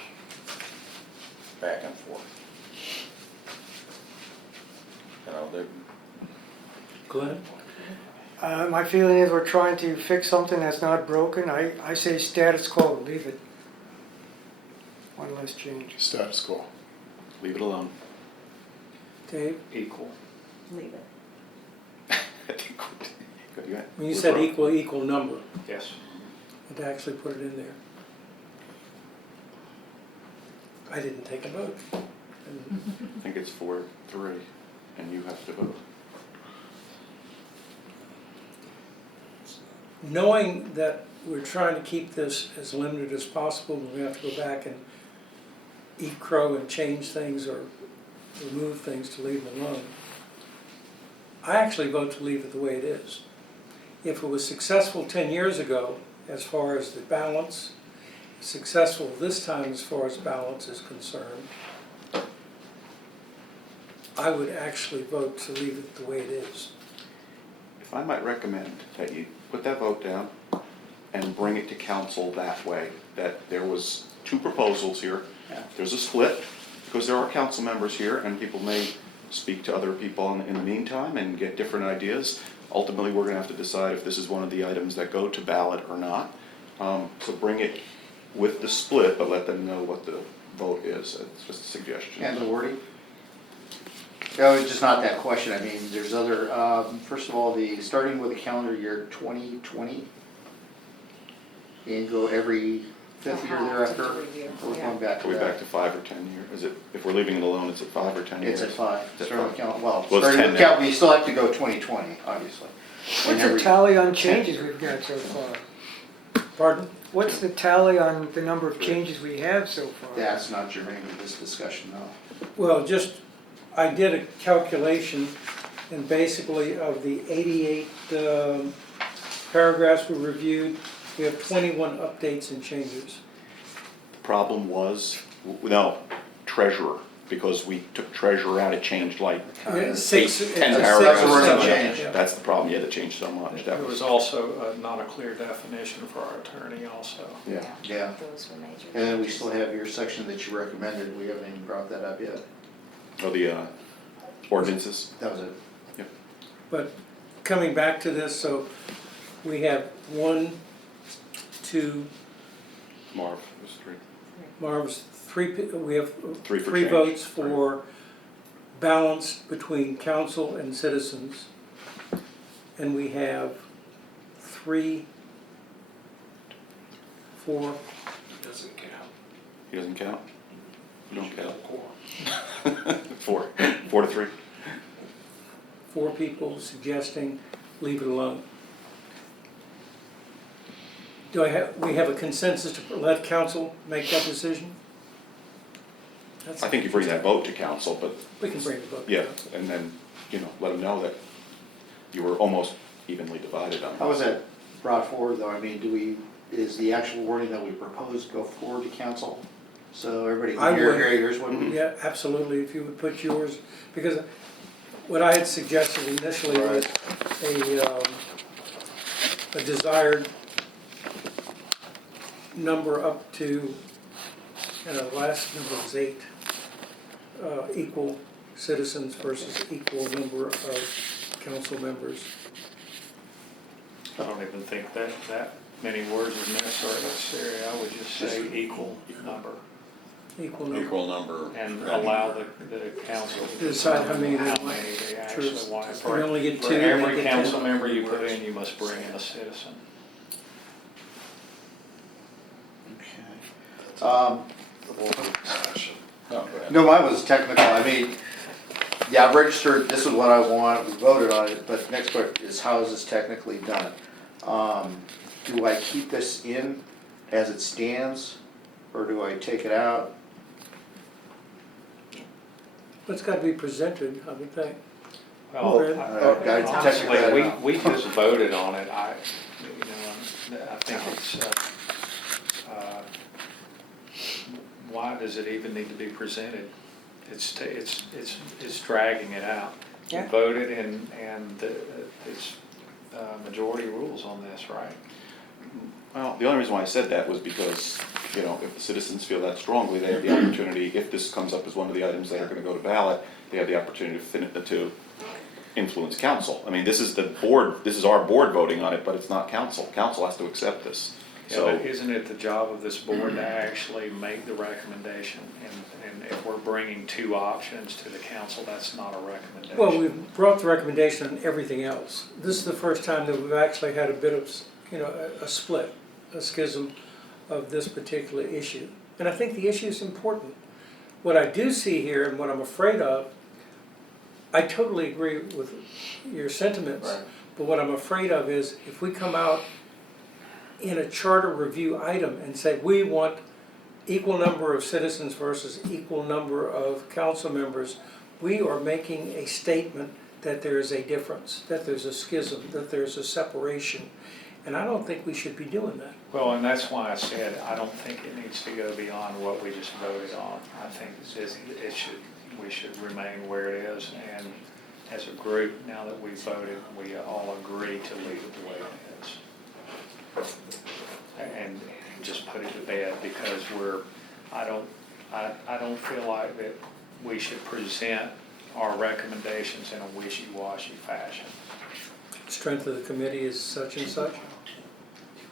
Back and forth. You know, Glenn? My feeling is we're trying to fix something that's not broken. I say status quo, leave it. One less change. Status quo. Leave it alone. Dave? Equal. Leave it. Good, yeah. When you said equal number, Yes. to actually put it in there. I didn't take a vote. And I think it's 4-3, and you have to vote. knowing that we're trying to keep this as limited as possible, and we have to go back and eat crow and change things or remove things to leave them alone, I actually vote to leave it the way it is. If it was successful 10 years ago, as far as the balance, successful this time as far as balance is concerned, I would actually vote to leave it the way it is. If I might recommend that you put that vote down and bring it to council that way, that there was 2 proposals here. There's a split, because there are council members here, and people may speak to other people in the meantime and get different ideas. Ultimately, we're gonna have to decide if this is one of the items that go to ballot or not. So bring it with the split, but let them know what the vote is. It's just a suggestion. And the wording? No, it's just not that question. I mean, there's other, first of all, starting with the calendar year 2020 and go every 5th year thereafter. We're going back Are to we back that. to 5 or 10 years? Is it, if we're leaving it alone, it's at 5 or 10 years? It's at 5. It's at Starting with 5. calendar, Well, it's starting 10 with now. we still have to go 2020, obviously. What's And the every- tally on changes we've got so far? Pardon? What's the tally on the number of changes we have so far? That's not germane to this discussion, no. Well, I did a calculation, and basically of the 88 paragraphs we reviewed, we have 21 updates and changes. The problem was, no, treasurer, because we took treasurer out, it changed like Yeah, six- 10 it's a paragraphs. six or or seven. something. That's the problem, yeah, it changed so much. That There was, was also not a clear definition for our attorney also. yeah. Yeah. Those were major. And then we still have your section that you recommended. We haven't even brought that up yet. Oh, the ordinances? That was it. But coming back to this, so we have 1, 2, Marv, it was 3. Marv's 3, we have Three for 3 change, votes for balance between council and citizens. And we have 3, 4, Doesn't count. He doesn't count? You don't count? 4 to 3. 4 people suggesting leave it alone. We have a consensus to let council make that decision? That's- I think you bring that vote to council, but, We can bring the vote. to yeah, council. and then, let them know that you were almost evenly divided on this. How was that brought forward though? I mean, is the actual wording that we proposed go forward to council? So everybody I can hear, would. here's what we. Yeah, absolutely, if you would put yours, because what I had suggested initially was a desired number up to, the last number was 8, equal citizens versus equal number of council members. I don't even think that many words is necessary. I would just say equal number Equal number. Equal number. and allow the council to Decide how many they how want. many they True. actually want. If we only get For 2, they every get 10. council member you put in, you must bring in a citizen. No, mine was technical. I mean, yeah, I've registered, this is what I want, we voted on it, but next part is how is this technically done? Do I keep this in as it stands, or do I take it out? But it's gotta be presented, I would think. Well, Fred? I technically, honestly, we just voted on it. I think it's, why does it even need to be presented? It's dragging it out. We Yeah. voted and it's majority rules on this, right? Well, the only reason why I said that was because, if the citizens feel that strongly, they have the opportunity, if this comes up as one of the items that are gonna go to ballot, they have the opportunity to fit it the 2. influence council. I mean, this is the board, this is our board voting on it, but it's not council. Council has to accept this. Yeah, So, but isn't it the job of this board to actually make the recommendation? And if we're bringing two options to the council, that's not a recommendation. Well, we've brought the recommendation on everything else. This is the first time that we've actually had a bit of, a split, a schism of this particular issue. And I think the issue is important. What I do see here and what I'm afraid of, I totally agree with your sentiments. Right. But what I'm afraid of is if we come out in a charter review item and say we want equal number of citizens versus equal number of council members, we are making a statement that there is a difference, that there's a schism, that there's a separation. And I don't think we should be doing that. Well, and that's why I said, I don't think it needs to go beyond what we just voted on. I think we should remain where it is, and as a group, now that we've voted, we all agree to leave it the way it is. And just put it to bed, because I don't feel like that we should present our recommendations in a wishy-washy fashion. Strength of the committee is such and such.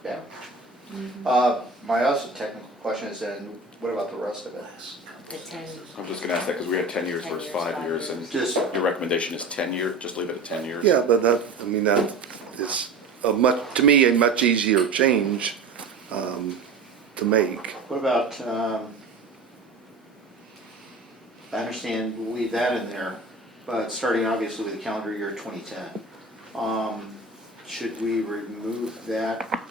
Yeah. My other technical question is then, what about the rest of it? The 10, I'm just gonna ask that because we had 10 years 10 versus years, 5 5 years, years. and Just- your recommendation is 10 year, just leave it at 10 years? Yeah, but that is to me, a much easier change to make. What about, I understand we'll leave that in there, but starting obviously with the calendar year 2010. Should we remove that?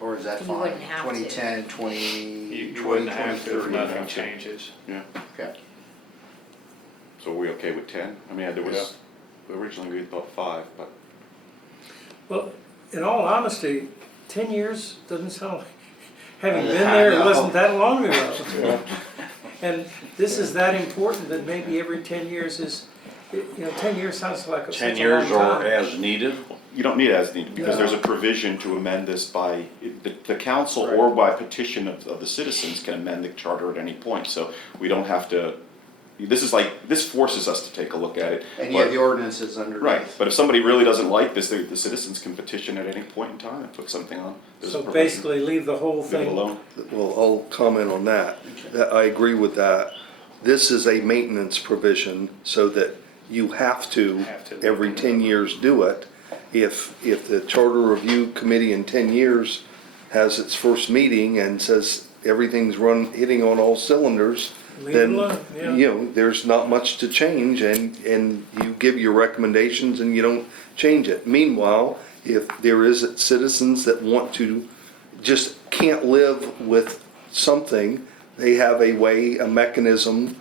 Or is that You fine? wouldn't have to. 2010, 20, You wouldn't have to if 2030. nothing changes. Yeah, Okay. so are we okay with 10? I mean, there was, originally we thought 5, but Well, in all honesty, 10 years doesn't sound like, having been I there, it know. wasn't that long ago. And this is that important that maybe every 10 years is, 10 years sounds like such a 10 long years or time. as needed? you don't need it as needed, because No. there's a provision to amend this by, the council or by petition of the citizens can amend the charter at any point, so we don't have to, this forces us to take a look at it. And you have but- the ordinances underneath. Right, but if somebody really doesn't like this, the citizens can petition at any point in time and put something on. There's a So provision. basically leave the whole Leave it thing. alone. Well, I'll comment on that. I agree with that. This is a maintenance provision so that you have to, every 10 years, do it. If the Charter Review Committee in 10 years has its first meeting and says everything's hitting on all cylinders, Leave it then, alone, yeah. there's not much to change, and you give your recommendations and you don't change it. Meanwhile, if there is citizens that want to, just can't live with something, they have a way, a mechanism,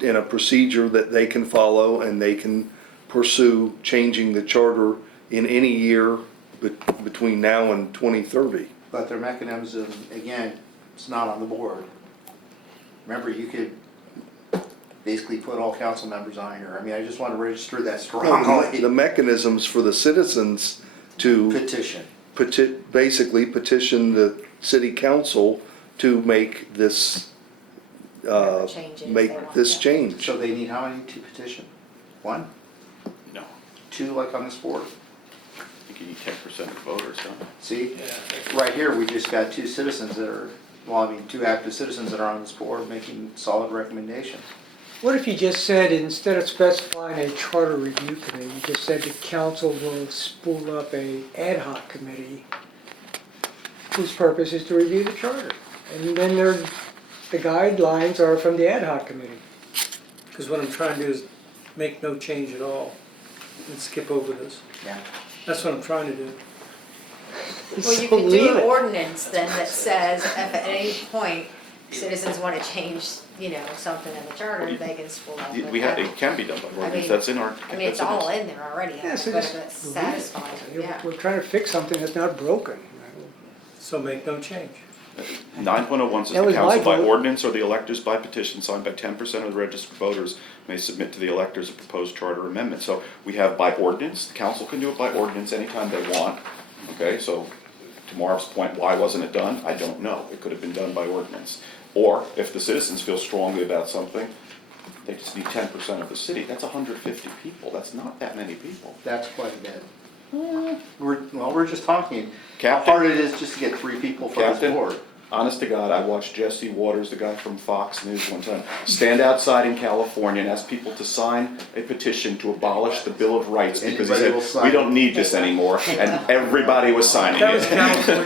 and a procedure that they can follow, and they can pursue changing the charter in any year between now and 2030. But their mechanism, again, it's not on the board. Remember, you could basically put all council members on here. I mean, I just want to register that The strongly. mechanisms for the citizens to Petition. basically petition the city council to make this, Whatever changes they make want this to. change. So they need how many to petition? One? No, 2 like on this board? I think you need 10% of voters, huh? See, right here, we just got 2 citizens that are, 2 active citizens that are on this board making solid recommendations. What if you just said, instead of specifying a charter review committee, you just said the council will spool up a ad hoc committee whose purpose is to review the charter? And then the guidelines are from the ad hoc committee. Because what I'm trying to do is make no change at all and skip over this. Yeah. That's what I'm trying to do. Well, you So could do leave an it. ordinance then that says if at any point citizens want to change, something in the charter, they can spool up with that. It can be done by ordinance, mean- that's in our. I mean, it's that's in all this. in there already, Yeah, but so if just it's leave it. satisfying, yeah. We're trying to fix something that's not broken. So make no change. 9.01 says That the was my council by vote. ordinance or the electors by petition signed by 10% of the registered voters may submit to the electors a proposed charter amendment. So we have by ordinance, the council can do it by ordinance anytime they want. Okay, so to Marv's point, why wasn't it done? I don't know. It could have been done by ordinance. Or if the citizens feel strongly about something, they just need 10% of the city, that's 150 people, that's not that many people. That's quite a bit. We're just talking, how Captain? hard it is just to get 3 people for this Captain? board. Honest to God, I watched Jesse Waters, the guy from Fox News one time, stand outside in California and ask people to sign a petition to abolish the Bill of Rights because he Anybody will said, sign we it." don't need this anymore, and everybody was signing That was it. California.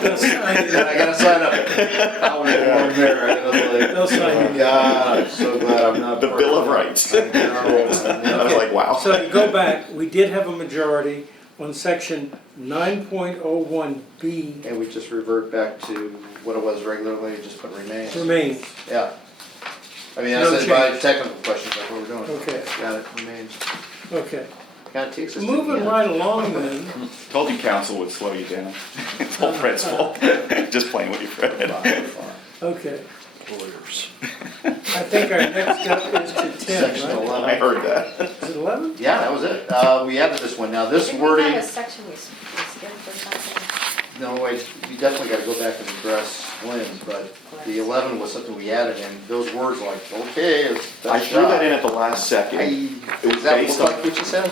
They'll sign it. I gotta sign up. I want to go over there. I gotta They'll sign like, it. God, I'm so glad I'm not. The part Bill of of that. Rights. I know. I was like, wow. So to go back, we did have a majority on section 9.01B And we just revert back to what it was regularly, just put remains. remains. Yeah. I mean, No I said by change. technical questions, that's what we're doing. Okay. Got it, remains. Okay. Kind of takes us to the Moving end. right along then, Told you council would slow you down. It's all Fred's fault. Just playing with you, Fred. okay. Lawyers. I think our next step is to 10, Section right? 11. I heard that. Is it 11? Yeah, that was it. We added this one. Now, this Didn't we wording, have a section we skipped or something? no, wait, you definitely gotta go back and address Lynn's, but the 11 was something we added in. Those words like, okay, it's. I threw that in at the last second. I, It was does that based look on- like what you said?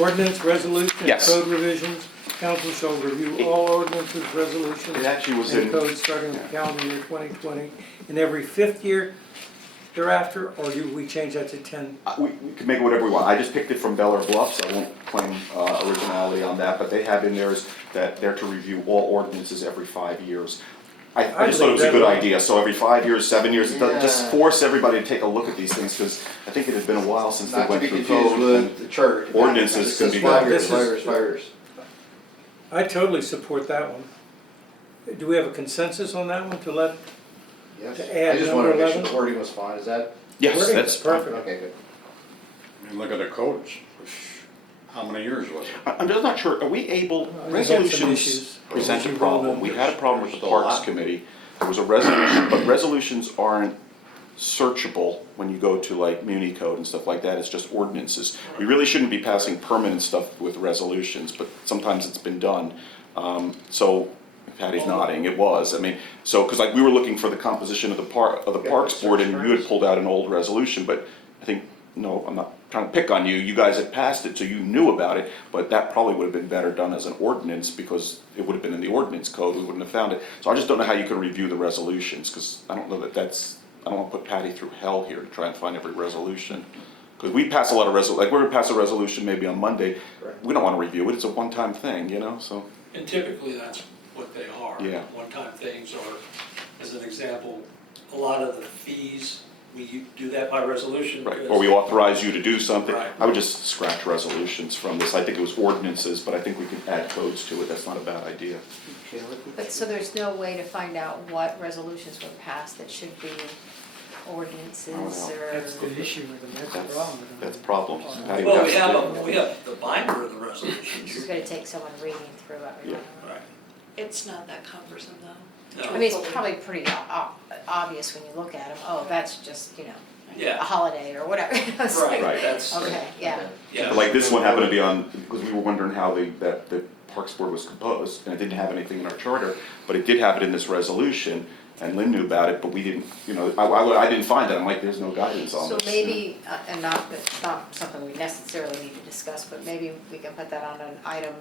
Ordinance, resolution, Yes. code revisions. Council shall review all ordinances, resolutions, It actually was and in, codes starting with calendar year 2020 and every 5th year thereafter, or do we change that to 10? we could make it whatever we want. I just picked it from Bel Air Bluffs. I won't claim originality on that, but they have in theirs that they're to review all ordinances every 5 years. I just thought it was a good idea, so every 5 years, 7 years, just Yeah. force everybody to take a look at these things, because I think it had been a while since they Not to went be through confused code. with the charter. Ordinances This can is be 5 done. years, This 5 is- years, 5 years. I totally support that one. Do we have a consensus on that one to let, Yes. To add I just number wanted to make sure 11? the wording was fine. Is that? Yes, wording that's is perfect? Okay, good. I mean, look at the codes. How many years was it? I'm just not sure, are we able, We had some resolutions issues. present a As you problem. roll We them. had a problem with the Still a Parks lot. Committee. There was a resolution, but resolutions aren't searchable when you go to like Muni Code and stuff like that. It's just ordinances. We really shouldn't be passing permanent stuff with resolutions, but sometimes it's been done. So Patty's nodding, it was, I mean, so, because like we were looking for the composition of the Parks Board and you had pulled out an old resolution, but I think, no, I'm not trying to pick on you, you guys had passed it, so you knew about it, but that probably would have been better done as an ordinance because it would have been in the ordinance code, we wouldn't have found it. So I just don't know how you can review the resolutions, because I don't know that that's, I don't want to put Patty through hell here to try and find every resolution. Because we pass a lot of like we're gonna pass a resolution maybe on Monday, we don't want to review it, it's a one-time thing, you know, so. And typically, that's what they are. Yeah. One-time things, or, as an example, a lot of the fees, we do that by resolution. Right, because- or we authorize you to do something. Right. I would just scratch resolutions from this. I think it was ordinances, but I think we can add codes to it. That's not a bad idea. But so there's no way to find out what resolutions were passed that should be ordinances Oh, or? That's the issue with them, that's the problem with them. That's problems. Patty Well, has to- we have the binder of the It's resolutions. just gonna take someone reading through everyone. Right. It's not that cumbersome though. No. I mean, it's probably pretty obvious when you look at them, oh, that's just, you know, a Yeah, holiday or whatever. It's right, like, Right. that's, Okay, yeah. yeah. But like this one happened to be on, because we were wondering how that the Parks Board was composed, and it didn't have anything in our charter, but it did have it in this resolution, and Lynn knew about it, but we didn't, you know, I didn't find it. I'm like, there's no guidance on So this. maybe, and it's not something we necessarily need to discuss, but maybe we can put that on an item,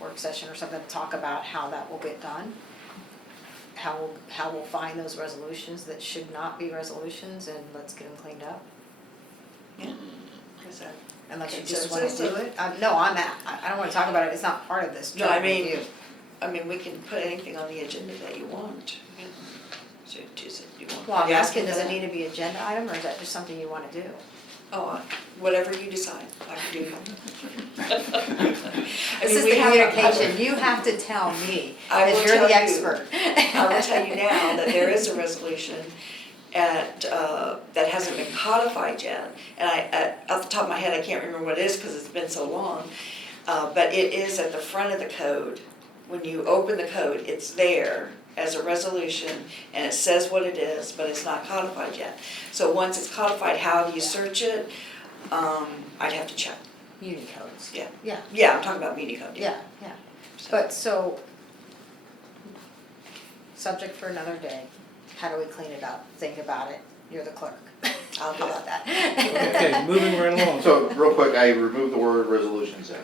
work session or something, to talk about how that will get done. How we'll find those resolutions that should not be resolutions, and let's get them cleaned up. Is that- Unless you Okay, just so- wanna so- do it. No, I don't wanna talk about it, it's not part of this No, I charter mean, review. we can put anything on the agenda that you want. So, is it, you want? Well, I'm are you asking, does for it that? need to be agenda item, or is that just something you wanna do? Oh, whatever you decide, I can do. This is the communication, you have to tell me, I will because you're tell the you. expert. I will tell you now that there is a resolution that hasn't been codified yet. And off the top of my head, I can't remember what it is because it's been so long. But it is at the front of the code. When you open the code, it's there as a resolution and it says what it is, but it's not codified yet. So once it's codified, how do you search it? I'd have to check. Unicodes. Yeah. Yeah, Yeah, I'm talking about Municode. yeah. But so, subject for another day, how do we clean it up? Think about it, you're the clerk. I'll do that. Okay, moving right along. So, real quick, I removed the word resolutions in.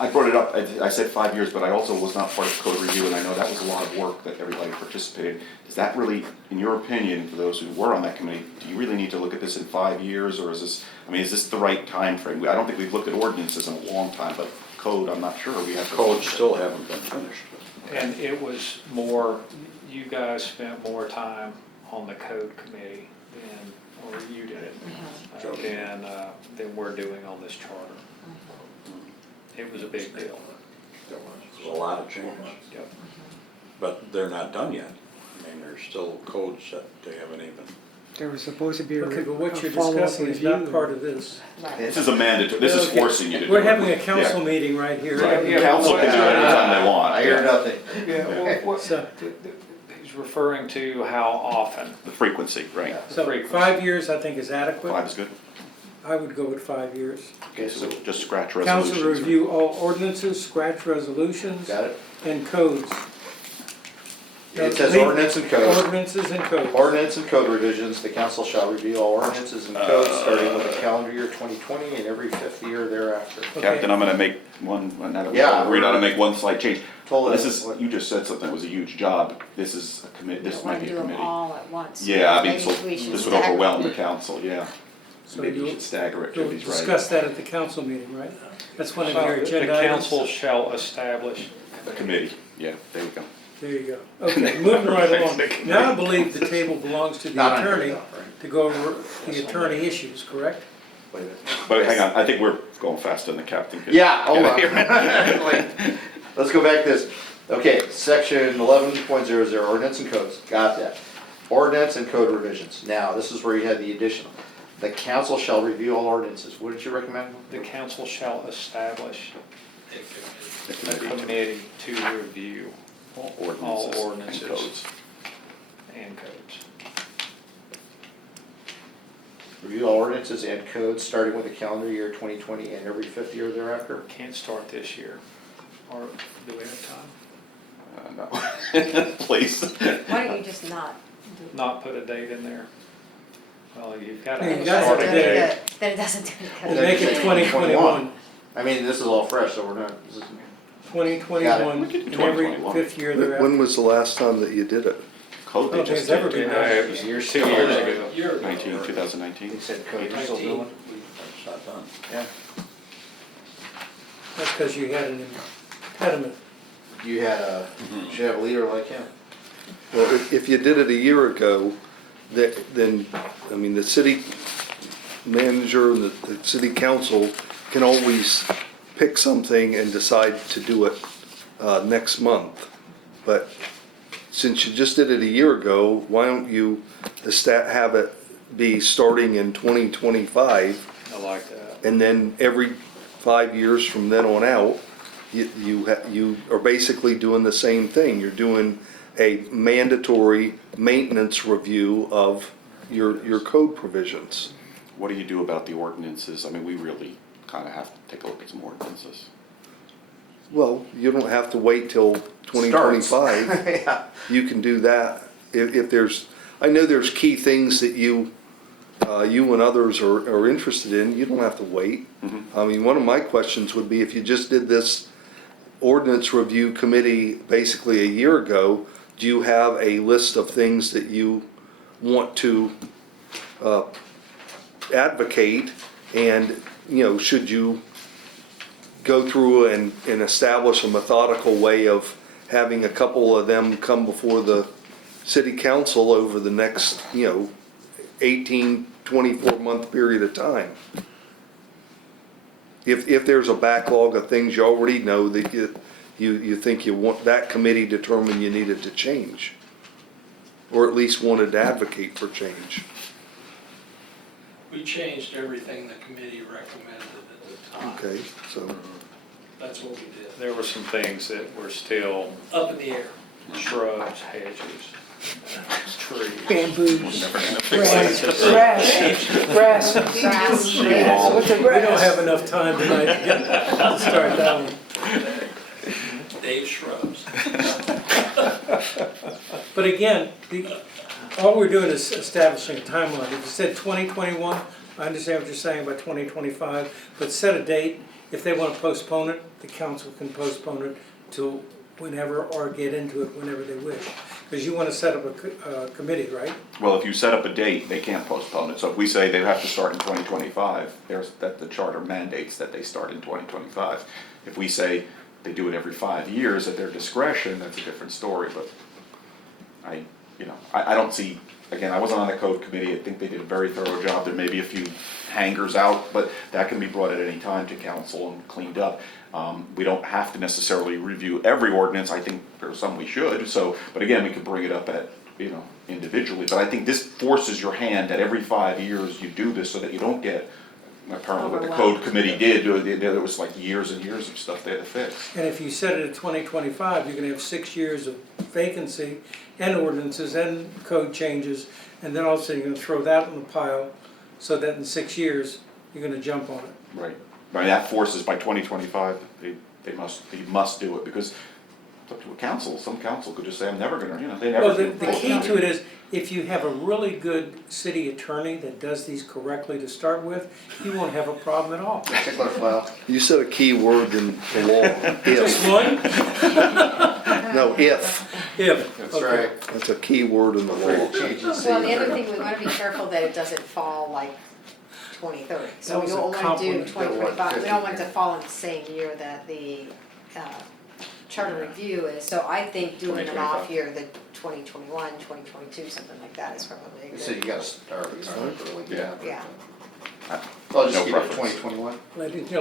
I brought it up, I said 5 years, but I also was not part of code review, and I know that was a lot of work that everybody participated. Does that really, in your opinion, for those who were on that committee, do you really need to look at this in 5 years, or is this, I mean, is this the right time frame? I don't think we've looked at ordinances in a long time, but code, I'm not sure, we have to. Codes still haven't been finished. And it was more, you guys spent more time on the code committee than, or you did, than we're doing on this charter. It was a big deal. There was a lot of changes. Yep. But they're not done yet. I mean, there's still codes that they haven't even. There was supposed to be a Okay, but what you're follow-up discussing is not review. part of this. Right. This is a mandatory, this is Okay. forcing you to do it. We're having a council Yeah. meeting right here. Right, the council can do it anytime they want. I hear yeah. nothing. Yeah, well, So, he's referring to how often. The frequency, right. so Frequency. 5 years, I think, is adequate. 5 is good. I would go with 5 years. Okay, so, Just scratch resolutions. Council review all ordinances, scratch resolutions, got it? and codes. It says Leave- ordinance and code. Ordinances and codes. Ordinance and code revisions, the council shall review all ordinances and codes starting with the calendar year 2020 and every 5th year thereafter. Captain, I'm gonna make one, now that we're Yeah, agreed on to make one slight change. Totally. This is, you just said something that was a huge job. This is a commit, this Don't wanna might be do a them committee. all at once. Yeah, I mean, Maybe so we should this would stagger overwhelm the them. council, yeah. So Maybe you you'll, should stagger it, you'll Judy's right. discuss that at the council meeting, right? That's one of your The agenda council items. shall establish. A committee, yeah, there we go. There you go. Okay, moving right along. Now I believe the table belongs to Not the on here, attorney though, right? to go over the attorney issues, correct? Wait a minute. But hang on, I think we're going faster than the captain could. Yeah, hold on. Yeah. Wait. Let's go back to this. Okay, section 11.00, ordinance and codes, got that. Ordinance and code revisions. Now, this is where you had the additional. The council shall review all ordinances. What did you recommend? The council shall establish The a committee. committee to review all Ordinances and ordinances codes. and codes. Review all ordinances and codes starting with the calendar year 2020 and every 5th year thereafter. Can't start this year, or do we have time? No, please. Why don't you just not do? Not put a date in there? Well, you've got Yeah, you to got start it a today. date. Then it doesn't do We'll it. make it 2021. I mean, this is all fresh, so we're not, this is, 2021, We could do and every 2021. fifth year When thereafter. was the last time that you did it? Code, I they don't think just it's ever did, been Yeah, done. it was 2 years ago. You're 2019. they said code, you're still doing it? It's not done. Yeah. That's because you had an impediment. You had a, should have a leader like him. Well, if you did it a year ago, then, I mean, the city manager and the city council can always pick something and decide to do it next month. But since you just did it a year ago, why don't you have it be starting in 2025? I like that. And then every 5 years from then on out, you are basically doing the same thing. You're doing a mandatory maintenance review of your code provisions. What do you do about the ordinances? I mean, we really kind of have to take a look at some ordinances. Well, you don't have to wait till 2025. Yeah. You can do that if there's, I know there's key things that you and others are interested in. You don't have to wait. I mean, one of my questions would be if you just did this ordinance review committee basically a year ago, do you have a list of things that you want to advocate? And, should you go through and establish a methodical way of having a couple of them come before the city council over the next, 18, 24-month period of time? If there's a backlog of things you already know that you think you want, that committee determined you needed to change, or at least wanted to advocate for change. We changed everything the committee recommended at the time. Okay, so, That's what we did. There were some things that were still Up in the air. shrubs, hedges, trees. Bamboos, Grass. grass. Grass. We don't have enough time tonight to start that one. Dave Shrubs. But again, All we're doing is establishing a timeline. If you said 2021, I understand what you're saying about 2025, but set a date. If they want to postpone it, the council can postpone it till whenever or get into it whenever they wish. Because you want to set up a committee, right? Well, if you set up a date, they can't postpone it. So if we say they have to start in 2025, that the charter mandates that they start in 2025. If we say they do it every 5 years at their discretion, that's a different story, but I don't see, again, I wasn't on the code committee, I think they did a very thorough job, there may be a few hangers out, but that can be brought at any time to council and cleaned up. We don't have to necessarily review every ordinance, I think there's some we should, so, but again, we could bring it up at, individually, but I think this forces your hand that every 5 years you do this so that you don't get, apparently what the code committee did, there was like years and years of stuff they had to fix. And if you set it at 2025, you're going to have 6 years of vacancy and ordinances and code changes, and then also you're going to throw that in the pile so that in 6 years, you're going to jump on it. Right, that forces by 2025, they must do it, because it's up to a council, some council could just say, I'm never gonna, they never. Well, the key to it is, if you have a really good city attorney that does these correctly to start with, you won't have a problem at all. Particular file. You said a key word in the law, Just if. one? No, if. If. That's Okay. right. That's a key word in the law. Changes. Well, the other thing, we want to be careful that it doesn't fall like 2030. So That we was a don't want to do compliment. 2025, we don't want it to fall in the same year that the charter review is. So I think doing an off 2025. year, the 2021, 2022, something like that is probably a So good. you gotta start early. Yeah. Yeah, I'll just No keep it preference. 2021.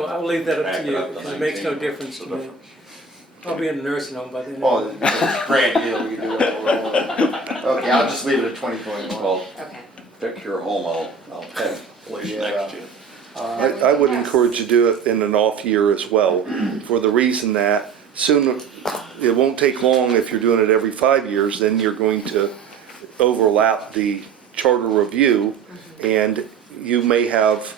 I'll leave that up Back to it you, up to because it makes no 19, difference to so me. I'll be in a nursing home by then. Well, it's a grand deal, we can do it. Okay, I'll just leave it at 2021. Well, okay. pick your home, I'll have a place Yeah. next to you. I would encourage you to do it in an off year as well, for the reason that sooner, it won't take long if you're doing it every 5 years, then you're going to overlap the charter review, and you may have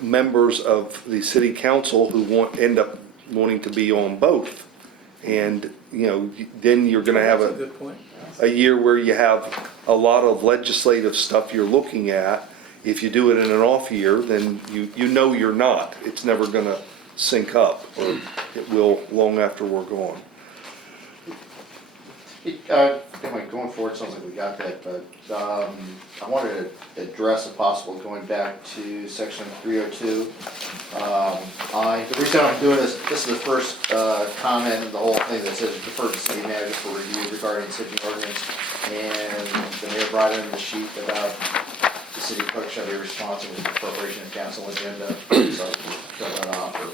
members of the city council who end up wanting to be on both. And, then you're gonna have That's a good point. a year where you have a lot of legislative stuff you're looking at. If you do it in an off year, then you know you're not. It's never gonna sync up, or it will long after we're gone. Anyway, going forward, sounds like we got that, but I wanted to address a possible, going back to section 302. The reason I'm doing this is the first comment in the whole thing that says defer to city manager for review regarding city ordinance. And the mayor brought in the sheet about the city clerk shall be responsible for the preparation of council agenda, so I'll fill that off or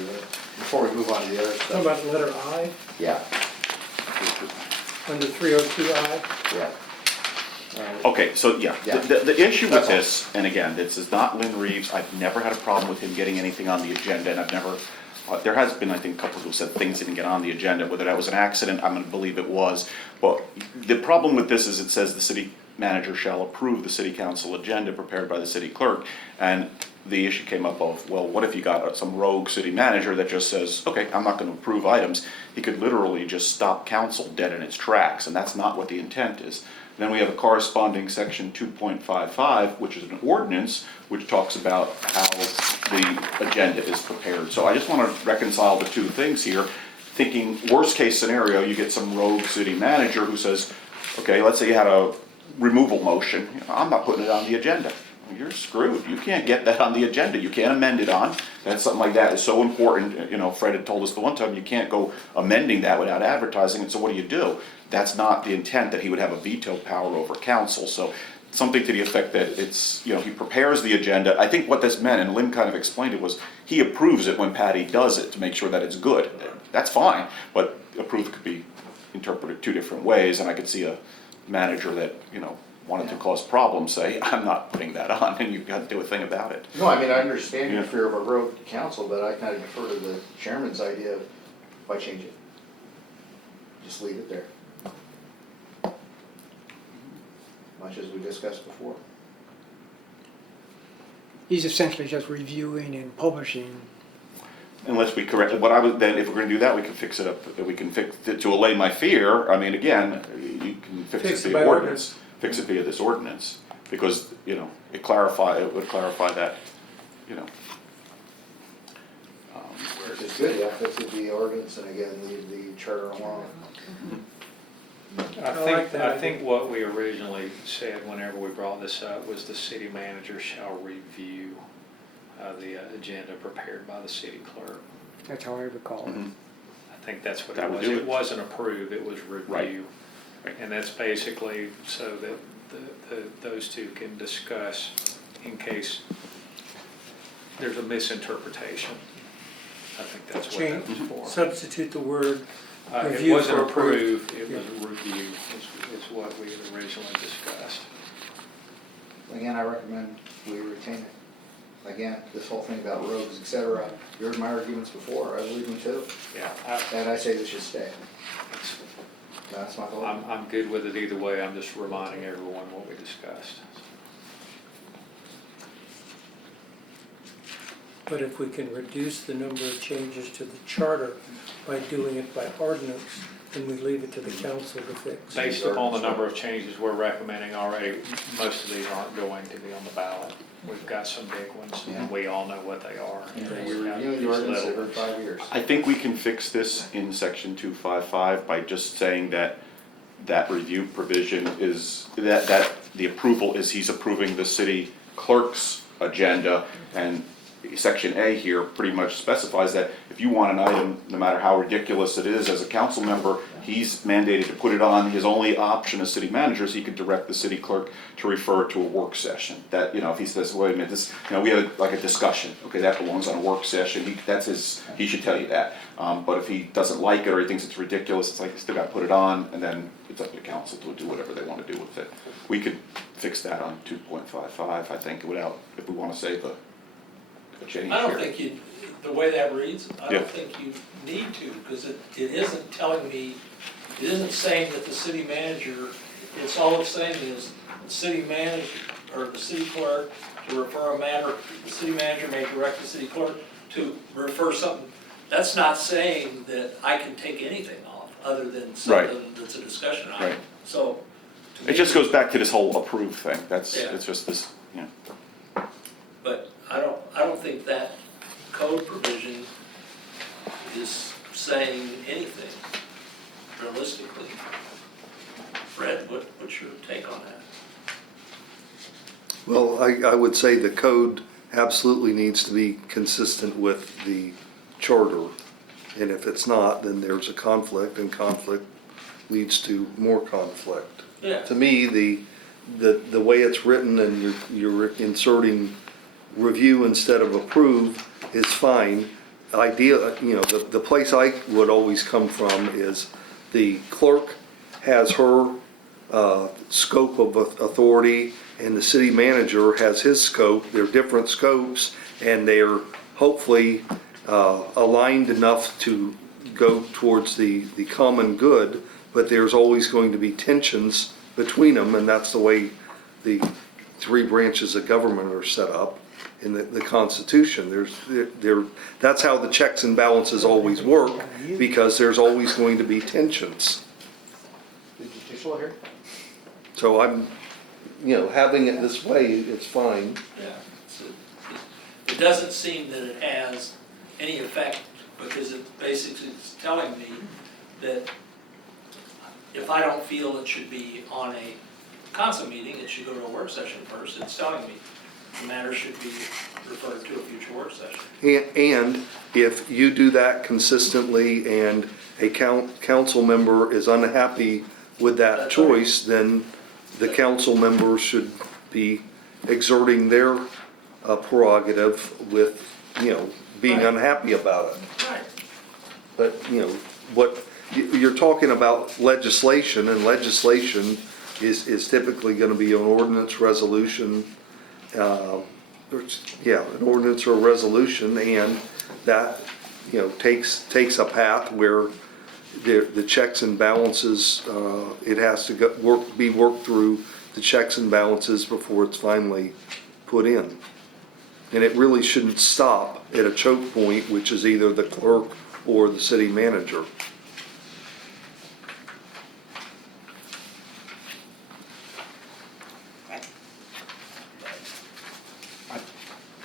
review it. Before we move on to the other How stuff. about letter I, Yeah, under 302I? yeah. Okay, so yeah, Yeah. the issue with That's all. this, and again, this is not Lynn Reeves, I've never had a problem with him getting anything on the agenda, and I've never, there has been, I think, a couple who said things didn't get on the agenda, whether that was an accident, I'm gonna believe it was. But the problem with this is it says the city manager shall approve the city council agenda prepared by the city clerk. And the issue came up of, well, what if you got some rogue city manager that just says, okay, I'm not gonna approve items. He could literally just stop council dead in its tracks, and that's not what the intent is. Then we have a corresponding section 2.55, which is an ordinance, which talks about how the agenda is prepared. So I just wanna reconcile the two things here, thinking worst case scenario, you get some rogue city manager who says, okay, let's say you had a removal motion, I'm not putting it on the agenda. You're screwed, you can't get that on the agenda, you can't amend it on, that's something like that is so important, Fred had told us the one time, you can't go amending that without advertising it, so what do? That's not the intent, that he would have a veto power over council, so something to the effect that it's, he prepares the agenda. I think what this meant, and Lynn kind of explained it, was he approves it when Patty does it to make sure that it's good. That's fine, but approved could be interpreted two different ways, and I could see a manager that, wanted to cause problems say, I'm not putting that on, and you've got to do a thing about it. No, I mean, I understand your Yeah. fear of a rogue council, but I kind of defer to the chairman's idea of why change it? Just leave it there. Much as we discussed before. He's essentially just reviewing and publishing unless we correct, what I would, then if we're gonna do that, we can fix it up, we can fix, to allay my fear, I mean, again, you can Fix fix it it by via ordinance. Fix it via this ordinance, because, you know, it would clarify that, you know. Which is good, yeah, fix it the ordinance and again, leave the charter alone. I like that I think what we originally said whenever we brought this up was the city manager shall review the agenda prepared by the city clerk. That's how I recall it. Mhm. I think that's what That it would was. do It it. wasn't approve, it was review. Right. And that's basically so that those two can discuss in case there's a misinterpretation. I think that's what Change, that was for. substitute the word It review wasn't for approve. approve, it was review, is what we had originally discussed. Again, I recommend we retain it. Again, this whole thing about roads, et cetera, you heard my arguments before, I believe them too. Yeah, And I say this should stay. That's my vote. I'm good with it either way, I'm just reminding everyone what we discussed. But if we can reduce the number of changes to the charter by doing it by ordinance, then we leave it to the council to fix. Based upon the number of changes we're recommending already, most of these aren't going to be on the ballot. We've got some big ones, and we all know what they are. We're reviewing the ordinance every 5 years. I think we can fix this in section 255 by just saying that that review provision is, that the approval is he's approving the city clerk's agenda, and section A here pretty much specifies that if you want an item, no matter how ridiculous it is, as a council member, he's mandated to put it on. His only option as city manager is he could direct the city clerk to refer it to a work session. That, you know, if he says, wait a minute, this, you know, we had like a discussion, okay, that belongs on a work session, he should tell you that. But if he doesn't like it or he thinks it's ridiculous, it's like, you still gotta put it on, and then it's up to council to do whatever they wanna do with it. We could fix that on 2.55, I think, without, if we wanna save a change I don't here. think you, the way that reads, I Yeah. don't think you need to, because it isn't telling me, it isn't saying that the city manager, it's all it's saying is the city manager, or the city clerk to refer a matter, the city manager may direct the city clerk to refer something. That's not saying that I can take anything off, other than something that's a discussion item. Right. So. to It me- just goes back to this whole approve thing, that's, Yeah. it's just this, you know. But I don't think that code provision is saying anything realistically. Fred, what's your take on that? Well, I would say the code absolutely needs to be consistent with the charter. And if it's not, then there's a conflict, and conflict leads to more conflict. Yeah. To me, the way it's written and you're inserting review instead of approve is fine. Idea, you know, the place I would always come from is the clerk has her scope of authority, and the city manager has his scope. They're different scopes, and they're hopefully aligned enough to go towards the common good, but there's always going to be tensions between them, and that's the way the three branches of government are set up in the Constitution. That's how the checks and balances always work, because there's always going to be tensions. Did you still here? So I'm, you know, having it this way, it's fine. Yeah. It doesn't seem that it has any effect, because it basically is telling me that if I don't feel it should be on a council meeting, it should go to a work session first. It's telling me the matter should be referred to a future work session. And if you do that consistently and a council member is unhappy with that That's right. choice, then the council member should be exerting their prerogative with, you know, being Right. unhappy about it. Right. But, you know, you're talking about legislation, and legislation is typically gonna be an ordinance, resolution, an ordinance or a resolution, and that, you know, takes a path where the checks and balances, it has to be worked through the checks and balances before it's finally put in. And it really shouldn't stop at a choke point, which is either the clerk or the city manager.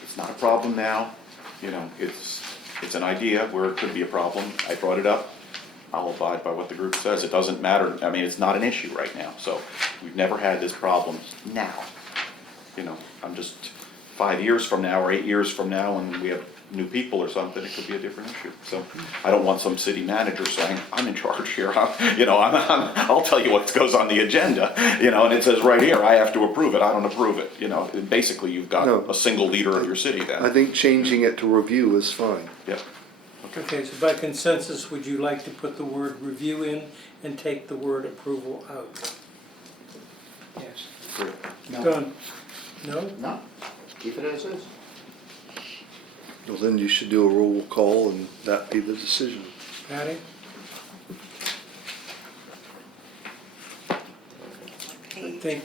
It's not a problem now, you know, it's an idea where it could be a problem. I brought it up. I'll abide by what the group says. It doesn't matter, I mean, it's not an issue right now, so we've never had this problem now. You know, I'm just 5 years from now or 8 years from now when we have new people or something, it could be a different issue. So I don't want some city manager saying, I'm in charge here, I'll tell you what goes on the agenda, you know, and it says right here, I have to approve it, I don't approve it, you know. Basically, you've got No. a single leader of your city then. I think changing it to review is fine. Yeah. Okay, so by consensus, would you like to put the word review in and take the word approval out? Yes. Great. Done? No? No, keep it as is. Well, then you should do a roll call and that be the decision. Patty? I think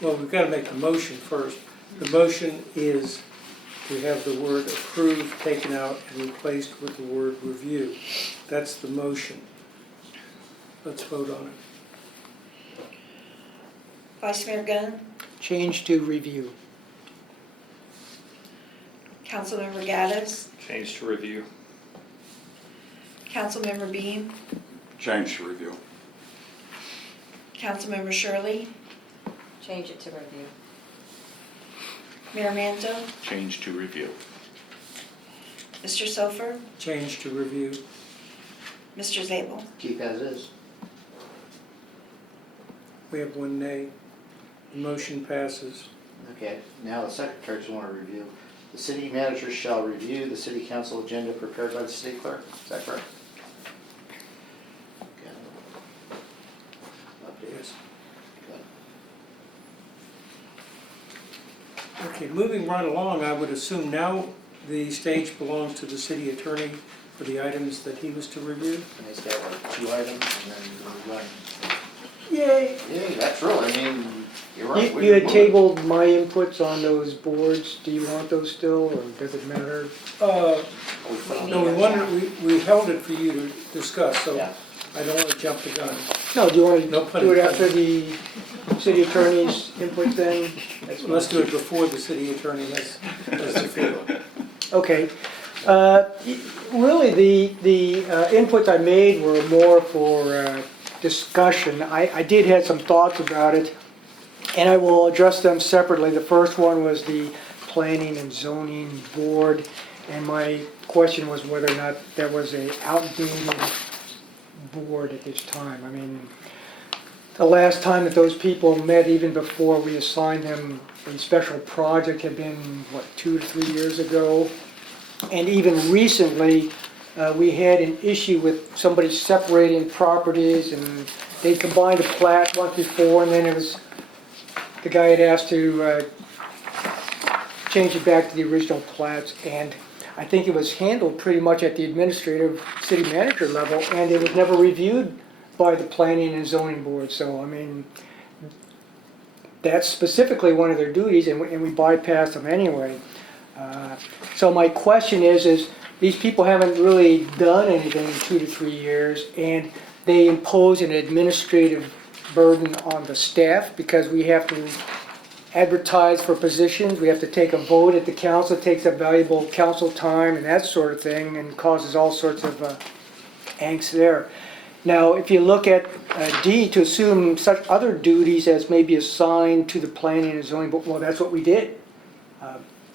well, we've got to make the motion first. The motion is to have the word approved taken out and replaced with the word review. That's the motion. Let's vote on it. Vice Mayor Gunn, Change to review. Councilmember Gaddis, Change to review. Councilmember Beam, Change to review. Councilmember Shirley, Change it to review. Mayor Manzo, Change to review. Mr. Sofer, Change to review. Mr. Zabel. Keep as is. We have one nay. The motion passes. Okay, now the secretaries want to review. The city manager shall review the city council agenda prepared by the city clerk. Is that correct? Okay. Update. Yes. Okay. Okay, moving right along, I would assume now the stage belongs to the city attorney for the items that he was to review. And he's got like 2 items and then we're going. Yay! Yeah, that's real, I mean, you're right. You had tabled my inputs on those boards. Do you want those still, or does it matter? No, we held it for you to discuss, so Yeah. I don't want to jump the gun. No, do you want No to pun do it after intended. the city attorney's input then? Let's do it before the city attorney has the field. Okay. Really, the inputs I made were more for discussion. I did have some thoughts about it, and I will address them separately. The first one was the Planning and Zoning Board, and my question was whether or not that was a outdated board at this time. I mean, the last time that those people met, even before we assigned them a special project, had been, what, 2 to 3 years ago? And even recently, we had an issue with somebody separating properties, and they combined a plat once before, and then it was, the guy had asked to change it back to the original plats, and I think it was handled pretty much at the administrative city manager level, and it was never reviewed by the planning and zoning board. So, I mean, that's specifically one of their duties, and we bypass them anyway. So my question is these people haven't really done anything in 2 to 3 years, and they impose an administrative burden on the staff because we have to advertise for positions, we have to take a vote at the council, it takes up valuable council time and that sort of thing, and causes all sorts of angst there. Now, if you look at D, to assume such other duties as may be assigned to the planning and zoning board, well, that's what we did.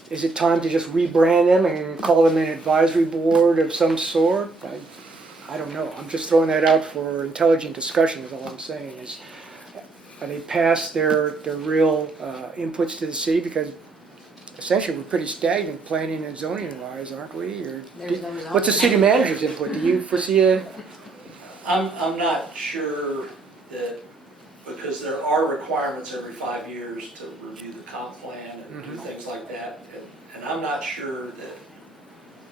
Is it time to just rebrand them and call them an advisory board of some sort? I don't know. I'm just throwing that out for intelligent discussion is all I'm saying. Are they past their real inputs to the city? Because essentially we're pretty stagnant planning and zoning wise, aren't we? Or There's no zoning. what's the city manager's input? Do you foresee a... I'm not sure that, because there are requirements every 5 years to review the comp plan and do things like that, and I'm not sure that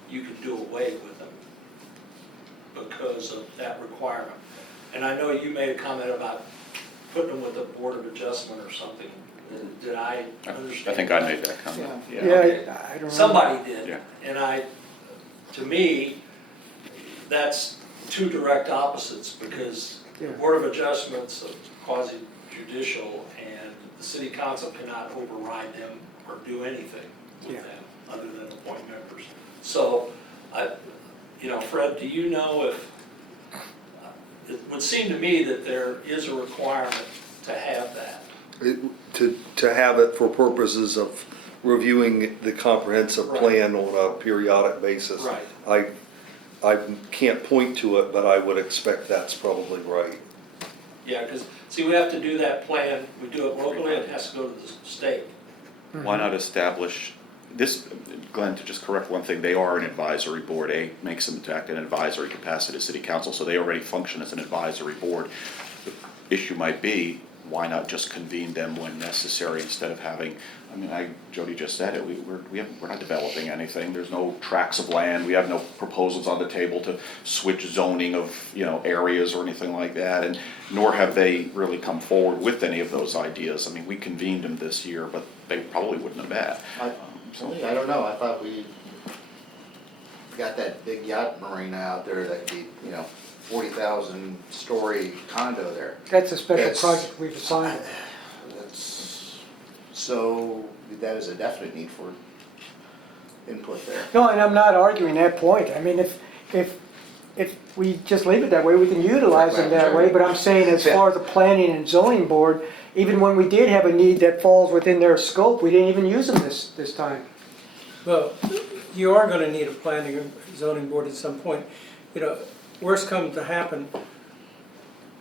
you could do away with them because of that requirement. And I know you made a comment about putting them with a board of adjustment or something. Did I I understand? think I made that comment. Yeah, I don't know. Somebody did. Yeah. And to me, that's two direct opposites, because the Yeah. Board of Adjustments are quasi-judicial, and the city council cannot override them or do anything with Yeah. them, other than appoint members. So, Fred, do you know if, it would seem to me that there is a requirement to have that. To have it for purposes of reviewing the comprehensive Right. plan on a periodic basis. Right. I can't point to it, but I would expect that's probably right. Yeah, because, see, we have to do that plan, we do it locally, it has to go to the state. Why not establish, this, Glenn, to just correct one thing, they are an advisory board. A makes them act in an advisory capacity to city council, so they already function as an advisory board. The issue might be, why not just convene them when necessary instead of having, Jody just said it, we're not developing anything, there's no tracts of land, we have no proposals on the table to switch zoning of, areas or anything like that, and nor have they really come forward with any of those ideas. We convened them this year, but they probably wouldn't have met. I don't know, I thought we got that big yacht marina out there that could be, 40,000 story condo there. That's a special That's- project we've assigned. So that is a definite need for input there. No, and I'm not arguing that point. If we just leave it that way, we can utilize them that way, but I'm saying as far as the planning and zoning board, even when we did have a need that falls within their scope, we didn't even use them this time. Well, you are gonna need a planning and zoning board at some point. Worst comes to happen,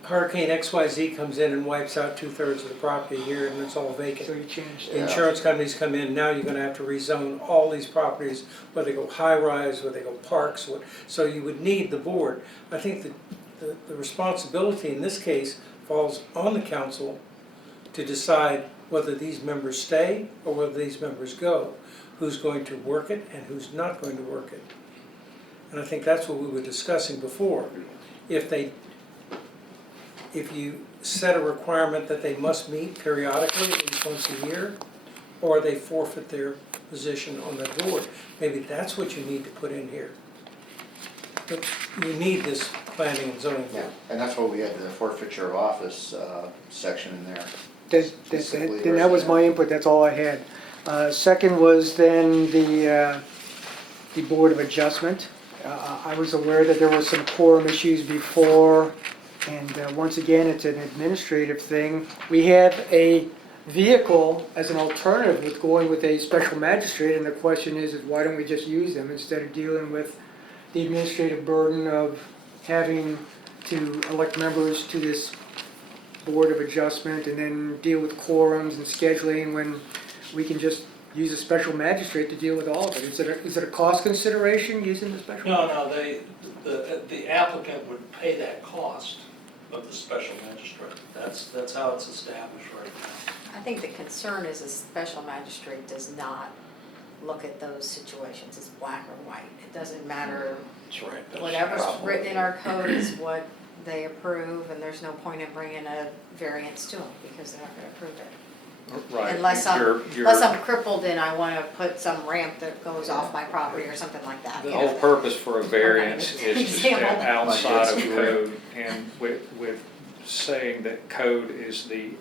Hurricane XYZ comes in and wipes out 2/3 of the property here and it's all So vacant. you changed The it. insurance companies come in, now you're gonna have to rezone all these properties, whether they go high-rise, whether they go parks, so you would need the board. I think that the responsibility in this case falls on the council to decide whether these members stay or whether these members go, who's going to work it and who's not going to work it. And I think that's what we were discussing before. If you set a requirement that they must meet periodically, at least once a year, or they forfeit their position on the board, maybe that's what you need to put in here. But you need this planning and zoning board. And that's why we had the forfeiture of office section in there. Then that was my input, that's all I had. Second was then the Board of Adjustment. I was aware that there were some quorum issues before, and once again, it's an administrative thing. We have a vehicle as an alternative with going with a special magistrate, and the question is why don't we just use them instead of dealing with the administrative burden of having to elect members to this Board of Adjustment and then deal with quorums and scheduling when we can just use a special magistrate to deal with all of it. Is it a cost consideration using the special? No, the applicant would pay that cost of the special magistrate. That's how it's established right now. I think the concern is a special magistrate does not look at those situations as black or white. It doesn't matter, That's right. That's the whatever's problem. written in our code is what they approve, and there's no point in bringing a variance to them because they're not gonna approve it. Right. Unless You're- I'm crippled and I wanna put some ramp that goes off my property or something like that. The you whole know. purpose for a variance is to step Example. outside of code, and with saying that code is the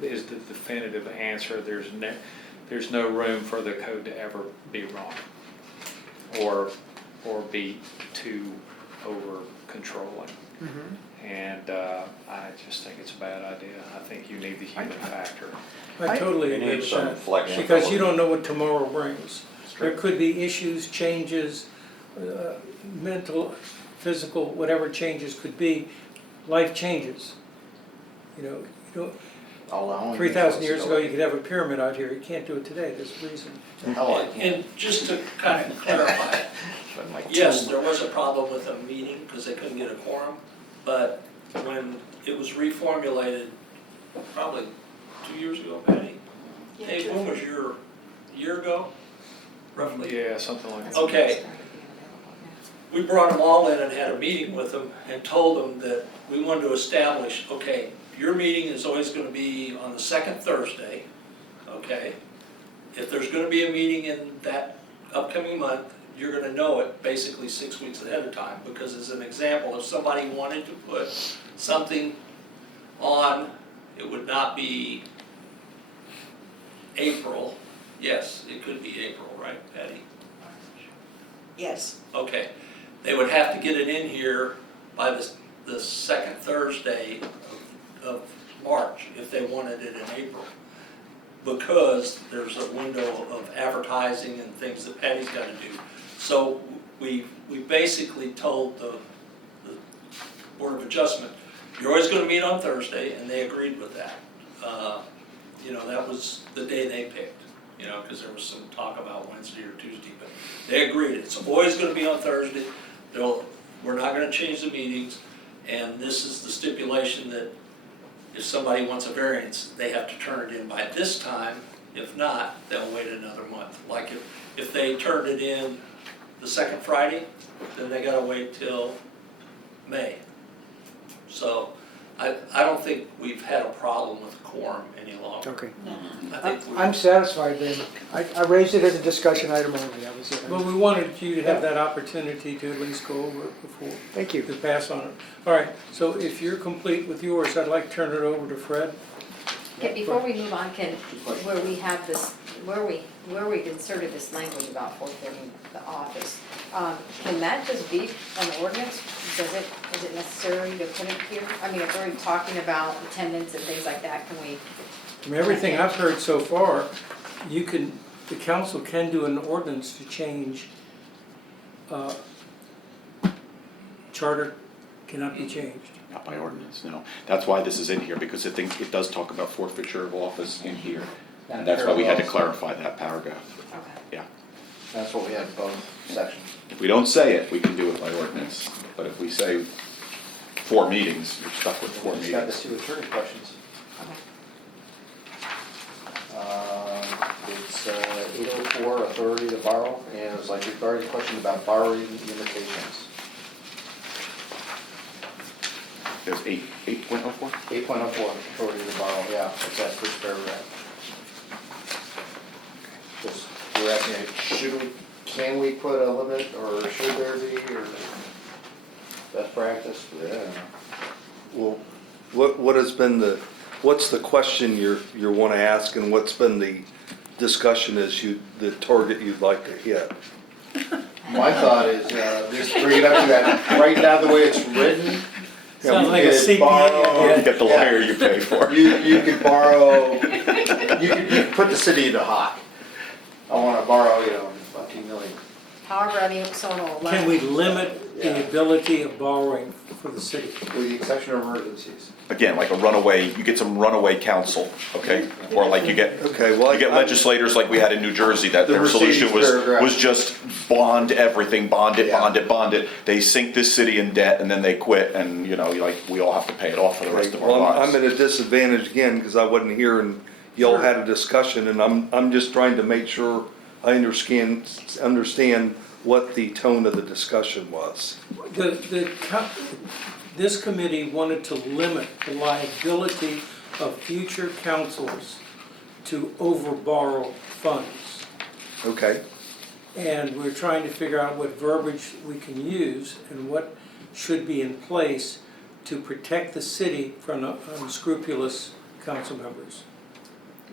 definitive answer, there's no room for the code to ever be wrong or be too over controlling. Mhm. And I just think it's a bad idea. I think you need the human factor. I totally You agree need with some that. flexibility. Because you don't know what tomorrow brings. true. There could be issues, changes, mental, physical, whatever changes could be. Life changes. You don't, Allowing 3,000 years ago, you flexibility. could have a pyramid out here. You can't do it today, there's a reason. Hell, I And can't. and just to kind of clarify, yes, there was a problem with a meeting because they couldn't get a quorum, but when it was reformulated, probably 2 years ago, Patty? Hey, when was your, year ago, roughly? Yeah, something like that. Okay. We brought them all in and had a meeting with them and told them that we wanted to establish, okay, your meeting is always gonna be on the second Thursday, okay? If there's gonna be a meeting in that upcoming month, you're gonna know it basically 6 weeks ahead of time, because as an example, if somebody wanted to put something on, it would not be April, yes, it could be April, right, Patty? Yes, Okay, they would have to get it in here by the second Thursday of March if they wanted it in April. Because there's a window of advertising and things that Patty's gotta do. So we basically told the Board of Adjustment, you're always gonna meet on Thursday, and they agreed with that. You know, that was the day they picked, you know, because there was some talk about Wednesday or Tuesday, but they agreed. It's always gonna be on Thursday. We're not gonna change the meetings, and this is the stipulation that if somebody wants a variance, they have to turn it in by this time. If not, they'll wait another month. Like if they turned it in the second Friday, then they gotta wait till May. So I don't think we've had a problem with quorum any longer. Okay. I think I'm satisfied then. I raised it as a discussion item only, that was it. Well, we wanted you to have that opportunity to at least go over it before Thank you you. pass on it. All right, so if you're complete with yours, I'd like to turn it over to Fred. Okay, before we move on, where we have this, where we've inserted this language about forfeiting the office, can that just be an ordinance? Is it necessary to put it here? I mean, if we're talking about attendance and things like that, can we? From everything I've heard so far, the council can do an ordinance to change, charter cannot be changed. Not by ordinance, no. That's why this is in here, because it does talk about forfeiture of office in here. And that's why we had to clarify that paragraph. Okay. Yeah. That's what we have in both sections. If we don't say it, we can do it by ordinance. But if we say 4 meetings, you're stuck with 4 Just got the meetings. 2 attorney questions. Okay. It's 804, authority to borrow, and it's like regarding the question about borrowing limitations. There's 8.04? 8.04, authority to borrow, yeah, it's that first paragraph. Just, we're asking, can we put a limit, or should there be, or best practice? Yeah. Well, what has been what's the question you want to ask, and what's been the discussion the target you'd like to hit? My thought is, just bring it up to that, right now the way it's written. Sounds like a could CPA. borrow- You get the lawyer you pay for. You could borrow, you could put the city into hot. I wanna borrow, 15 million. However, I mean, someone will loan. Can we limit the Yeah. ability of borrowing for the city? With the exception of emergencies. Again, like a runaway, you get some runaway counsel, okay? Or like you get Okay, well, legislators like we had in New Jersey, that The their solution Mercedes paragraph. was just bond everything, bond it, Yeah. bond it, bond it. They sink this city in debt and then they quit and, like, we all have to pay it off for the rest of our Well, lives. I'm at a disadvantage again, because I wasn't here and y'all had a discussion, and I'm just trying to make sure I understand what the tone of the discussion was. This committee wanted to limit the liability of future councils to overborrow funds. Okay, And we're trying to figure out what verbiage we can use and what should be in place to protect the city from unscrupulous council members.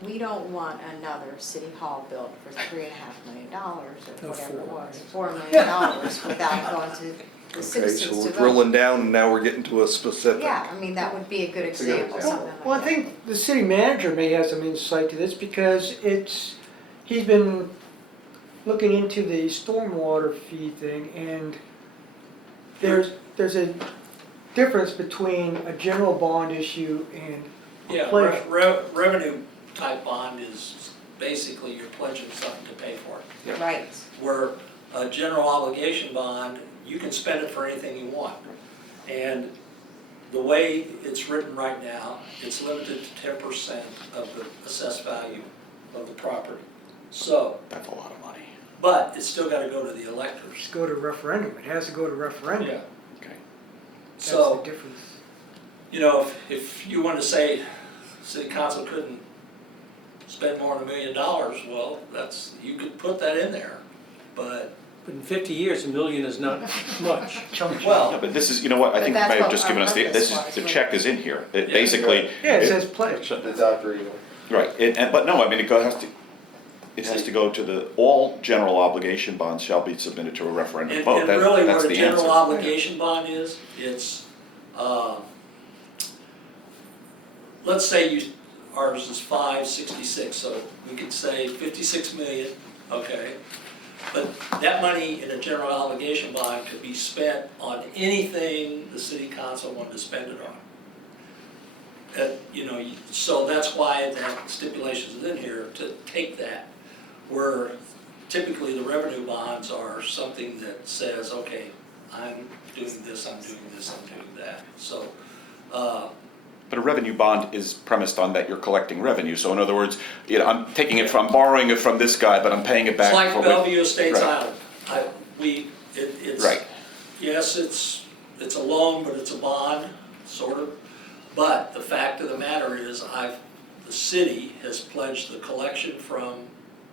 We don't want another city hall built for $3.5 million or No, whatever it $4 was, $4 million without going to the okay, citizens so to we're vote. drilling down, and now we're getting to a specific. Yeah, I mean, that would be a good It's a good example, example. something like that. Well, I think the city manager may have some insight to this, because he's been looking into the stormwater fee thing, and there's a difference between a general bond issue and Yeah, pledge. revenue type bond is basically you're pledging something to pay for it. Right. Where a general obligation bond, you can spend it for anything you want. And the way it's written right now, it's limited to 10% of the assessed value of the property. So, That's a lot of money. but it's still gotta go to the electors. Just go to referendum, it has to go to referendum. Yeah. Okay. That's So, the difference. if you want to say city council couldn't spend more than $1 million, well, that's, you could put that in there, but, But in 50 years, $1 million is not much. No, well, but this is, you know what, I But think that's may have what just our given us the, purpose this was, is, the right? check is in here. It Yeah. basically. Yeah, it says pledge. The Dr. Evil. Right, but no, I mean, it has to go to the, all general obligation bonds shall be submitted to a referendum and vote. That- really that's what a the general answer. obligation bond is, it's, let's say ours is 566, so we could say 56 million, okay? But that money in a general obligation bond could be spent on anything the city council wanted to spend it on. So that's why that stipulation is in here, to take that, where typically the revenue bonds are something that says, okay, I'm doing this, I'm doing this, I'm doing that. So, But a revenue bond is premised on that you're collecting revenue, so in other words, I'm taking it from, borrowing it from this guy, but I'm paying it back. it's like for- Bellevue Estates Right. Island. It's, Right. yes, it's a loan, but it's a bond, sort of. But the fact of the matter is, the city has pledged the collection from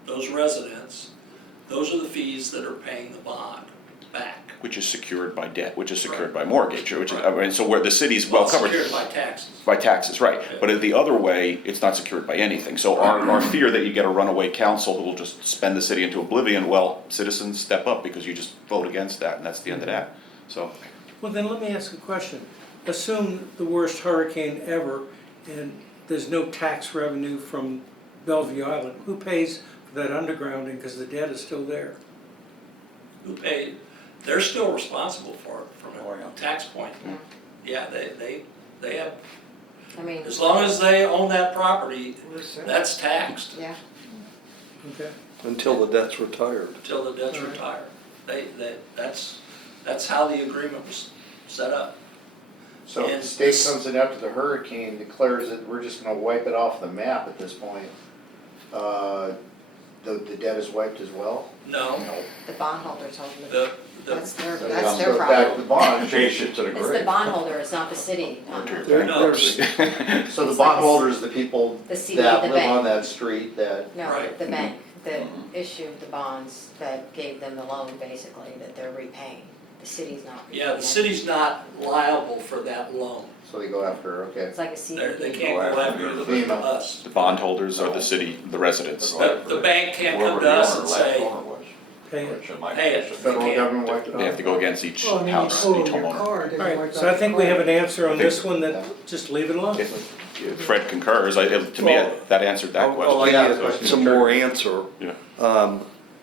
those residents. Those are the fees that are paying the bond back. Which is secured by debt, which is secured by mortgage, which is, I mean, so where the city's well covered. Secured by taxes. By taxes, right, Yeah. but the other way, it's not secured by anything, so our fear that you get a runaway council who will just spend the city into oblivion, well, citizens step up because you just vote against that, and that's the end of that, so. Well, then let me ask a question. Assume the worst hurricane ever, and there's no tax revenue from Bellevue Island. Who pays for that undergrounding, because the debt is still there? Who paid, they're still responsible for it Oh, from yeah. a tax point. Yeah, they have, I mean, as long as they own that property, that's taxed yeah, Okay. Until the debt's retired. until the debt's Alright. retired. That's how the agreement was set up. So if And the state comes in after the hurricane, declares that we're just gonna wipe it off the map at this point, the debt is wiped as well? No, the bondholders hold it. the, That's their, So that's they their go back problem. the bond. Chase it to the It's the grave. bondholder, it's not the city. There- No. there's- So the It's like bondholders, the people the CD, that the live on bank. that street that, No, Right. the bank that issued the bonds that gave them the loan, basically, that they're repaying. The city's not repaying. yeah, the it. city's not liable for that loan. so they go after, okay. It's like a CD. They can't go after us. The bondholders are the city, the residents. The bank can't Whoever come to the us owner, and last say, owner was, Pay it. which in my Pay case it. is- Federal government wiped it off? They have to go against each Well, I mean, house, you each own your homeowner. car, it doesn't All right, wipe so out I think the we car. have an answer on this one, that just leave it alone. If Fred concurs, to me, that answered that Well, I question. need some more answer. Yeah.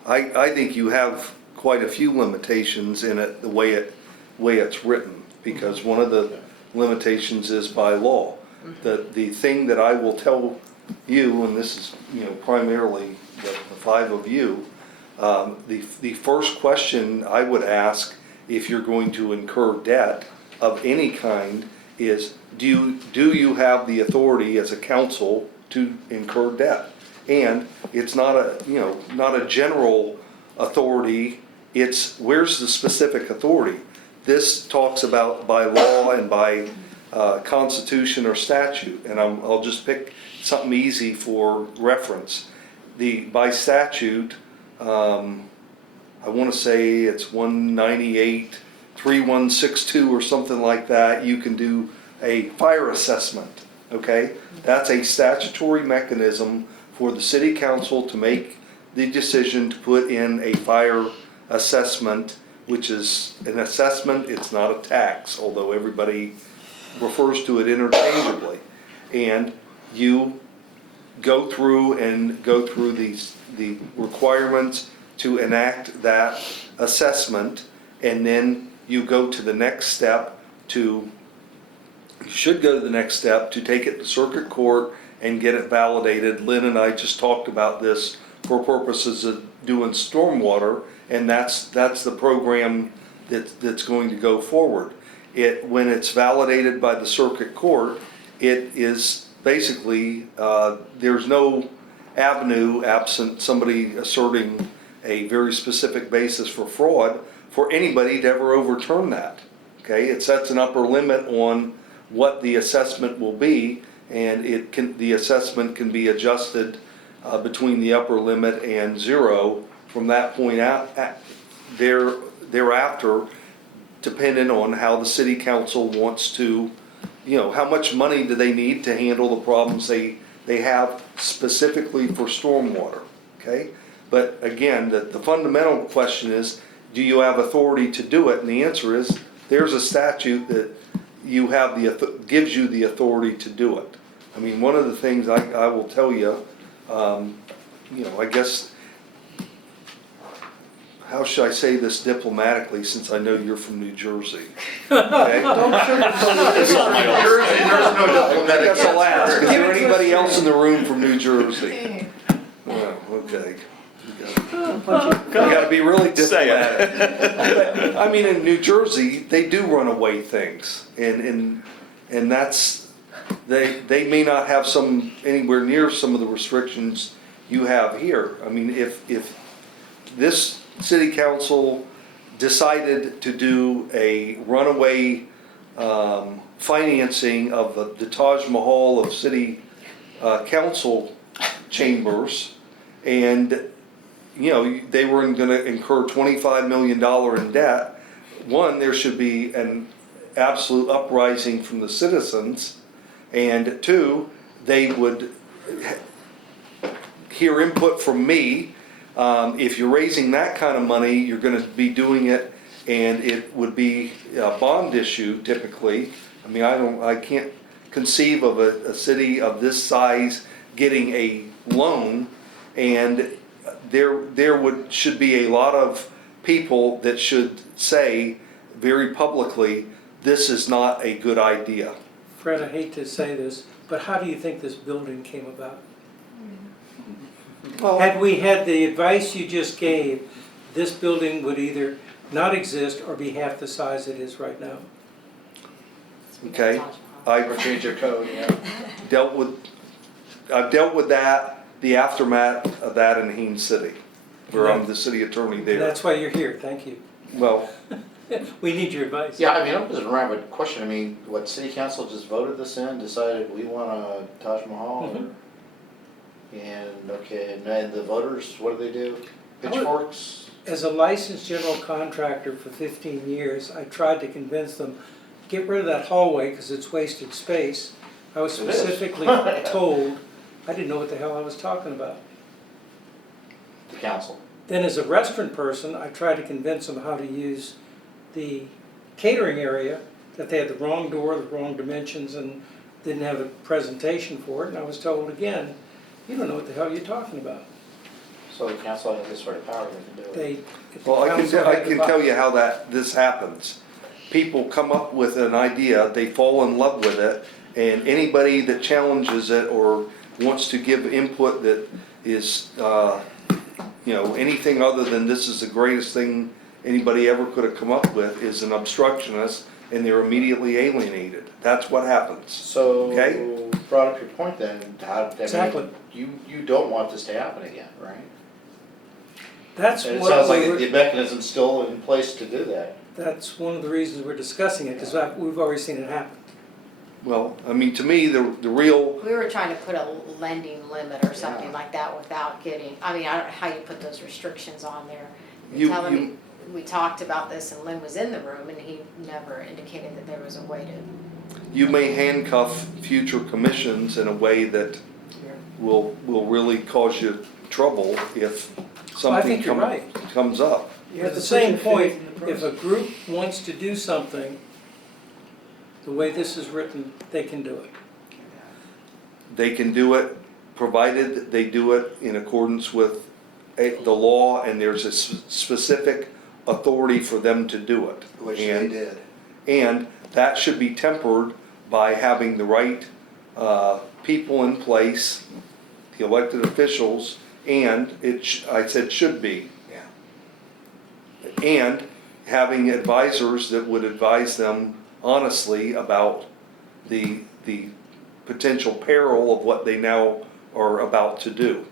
I think you have quite a few limitations in it, the way it's written, because one of the limitations is by law. The thing that I will tell you, and this is, primarily the five of you, the first question I would ask if you're going to incur debt of any kind is, do you have the authority as a council to incur debt? And it's not a general authority, it's where's the specific authority? This talks about by law and by constitution or statute, and I'll just pick something easy for reference. By statute, I want to say it's 198, 3162 or something like that, you can do a fire assessment, okay? That's a statutory mechanism for the city council to make the decision to put in a fire assessment, which is an assessment, it's not a tax, although everybody refers to it interchangeably. And you go through the requirements to enact that assessment, and then you go to the next step you should go to the next step to take it to circuit court and get it validated. Lynn and I just talked about this for purposes of doing stormwater, and that's the program that's going to go forward. When it's validated by the circuit court, it is basically, there's no avenue absent somebody asserting a very specific basis for fraud for anybody to ever overturn that. Okay, it sets an upper limit on what the assessment will be, and the assessment can be adjusted between the upper limit and 0 from that point out, thereafter, depending on how the city council wants to, how much money do they need to handle the problems they have specifically for stormwater, okay? But again, the fundamental question is, do you have authority to do it? And the answer is, there's a statute that you have gives you the authority to do it. I mean, one of the things I will tell you, I guess, how should I say this diplomatically, since I know you're from New Jersey? Okay? I guess I'll ask, is there anybody else in the room from New Jersey? Oh, okay. You gotta be really diplomatic. I mean, in New Jersey, they do run away things, and that's, they may not have anywhere near some of the restrictions you have here. I mean, if this city council decided to do a runaway financing of the Taj Mahal of city council chambers, and they were going to incur $25 million in debt, one, there should be an absolute uprising from the citizens, and two, they would hear input from me. If you're raising that kind of money, you're going to be doing it, and it would be a bond issue typically. I mean, I can't conceive of a city of this size getting a loan, and should be a lot of people that should say very publicly, this is not a good idea. Fred, I hate to say this, but how do you think this building came about? Had we had the advice you just gave, this building would either not exist or be half the size it is right now. Okay, Or change your code, yeah. I've dealt with that, the aftermath of that in Haines City, where I'm the city attorney And there. that's why you're here, thank you. Well, We need your advice. Yeah, I mean, I'm just around with a question, I mean, what, city council just voted this in, decided we want a Taj Mahal? Mhm. And, okay, and then the voters, what do they do? Pitchforks? As a licensed general contractor for 15 years, I tried to convince them, get rid of that hallway because it's wasted space. I was It is. specifically told, I didn't know what the hell I was talking about. The council. Then as a restaurant person, I tried to convince them how to use the catering area, that they had the wrong door, the wrong dimensions, and didn't have a presentation for it. And I was told again, you don't know what the hell you're talking about. So the council has this sort of power, they can do it. well, I can tell you how this happens. People come up with an idea, they fall in love with it, and anybody that challenges it or wants to give input that is, anything other than this is the greatest thing anybody ever could have come up with is an obstructionist, and they're immediately alienated. That's what happens. So, Okay. brought up your point then, Exactly. You don't want this to happen again, right? That's And it what sounds like we were- the mechanism's still in place to do that. That's one of the reasons we're discussing it, because we've already seen it happen. Well, I mean, to me, the real, We were trying to put a lending limit or something Yeah. like that without getting, I don't know how you put those restrictions on there. You- Telling you- me, we talked about this and Lynn was in the room and he never indicated that there was a way to. you may handcuff future commissions in a way that will really cause you trouble if I something think you're right. comes up. At the same point, if a group wants to do something, the way this is written, they can do it. They can do it, provided they do it in accordance with the law, and there's a specific authority for them to do it. Which they did. And that should be tempered by having the right people in place, the elected officials, and I said should be. Yeah. And having advisors that would advise them honestly about the potential peril of what they now are about to do.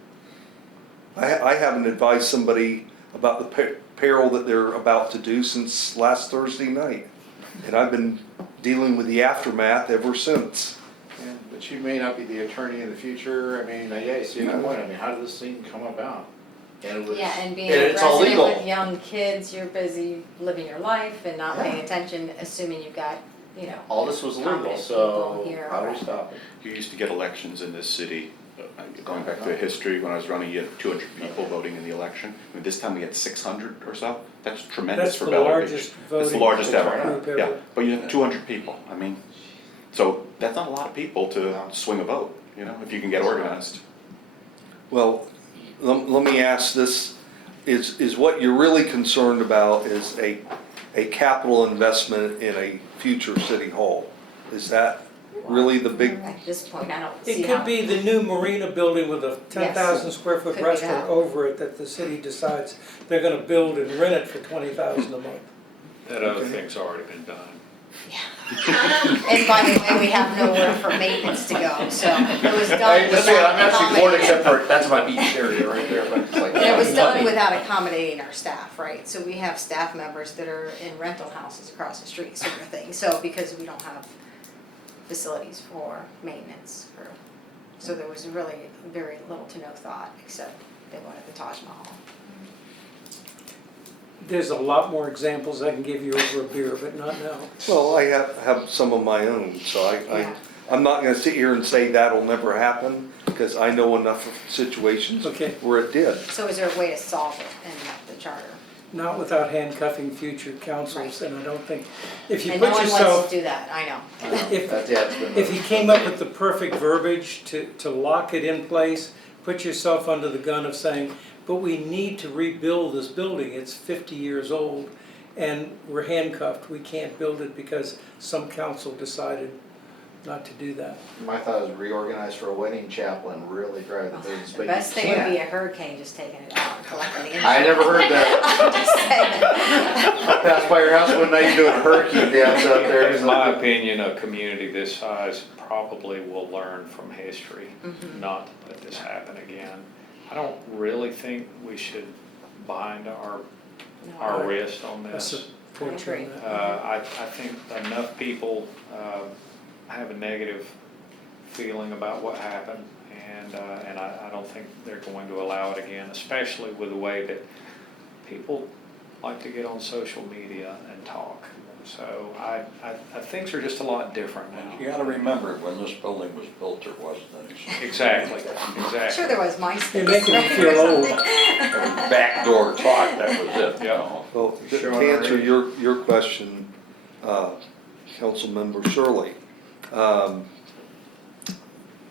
I haven't advised somebody about the peril that they're about to do since last Thursday night. And I've been dealing with the aftermath ever since. Yeah, but you may not be the attorney in the future. I mean, yeah, you see the point. I mean, how did this thing come about? And it was. Yeah, and being and a it's all resident legal. with young kids, you're busy living your life and not paying Yeah. attention, assuming you've got, you know, All this was legal, competent so people here. how do we stop it? You used to get elections in this city, going back to history, when I was running, you had 200 people voting in the election. I mean, this time we had 600 or so. That's tremendous That's for the Bellevue Beach. largest It's the voting largest group ever, yeah. ever. But you have 200 people, I mean, so that's not a lot of people to swing a vote, you know, if you can get organized. Well, let me ask this, is what you're really concerned about is a capital investment in a future city hall? Is that really the big, At this point, I don't see It how. could be the new marina building with a 10,000 square foot Could be restaurant that. over it that the city decides they're gonna build and rent it for 20,000 a month. That other thing's already been done. And by the way, we have nowhere for maintenance to go, so it was done That's what, without I'm actually bored except accommodating. for, that's my beach area right there, but it's like. And it was done without accommodating our staff, right? So we have staff members that are in rental houses across the street sort of thing. So because we don't have facilities for maintenance or, so there was really very little to no thought except they wanted the Taj Mahal. There's a lot more examples I can give you over a beer, but not now. well, I have some of my own, so Yeah. I'm not gonna sit here and say that'll never happen, because I know enough of situations Okay. where it did. So is there a way to solve it in the charter? Not without handcuffing future councils, and I don't think, if you And no put one wants yourself, to do that, I know. if, It's been. if you came up with the perfect verbiage to lock it in place, put yourself under the gun of saying, but we need to rebuild this building, it's 50 years old, and we're handcuffed, we can't build it because some council decided not to do that. My thought is reorganize for a wedding chapel and really drive the business, The but you best thing would be can't. a hurricane just taking it out and collecting the insurance. I never heard that. I'm just saying. I passed by your house one night, you doing a hurricane dance out there. In my opinion, a community this size probably will learn from history Mhm. not to let this happen again. I don't really think we should bind our No. wrist on That's this. a point I agree. on that. I think enough people have a negative feeling about what happened, and I don't think they're going to allow it again, especially with the way that people like to get on social media and talk. So things are just a lot different You now. gotta remember, when this building was built, there wasn't any Exactly, Sure exactly. there was MySpace. You're making me right, feel or old. something. backdoor talk, that was it, you know. Well, to Showing our answer age. your question, Councilmember Shirley,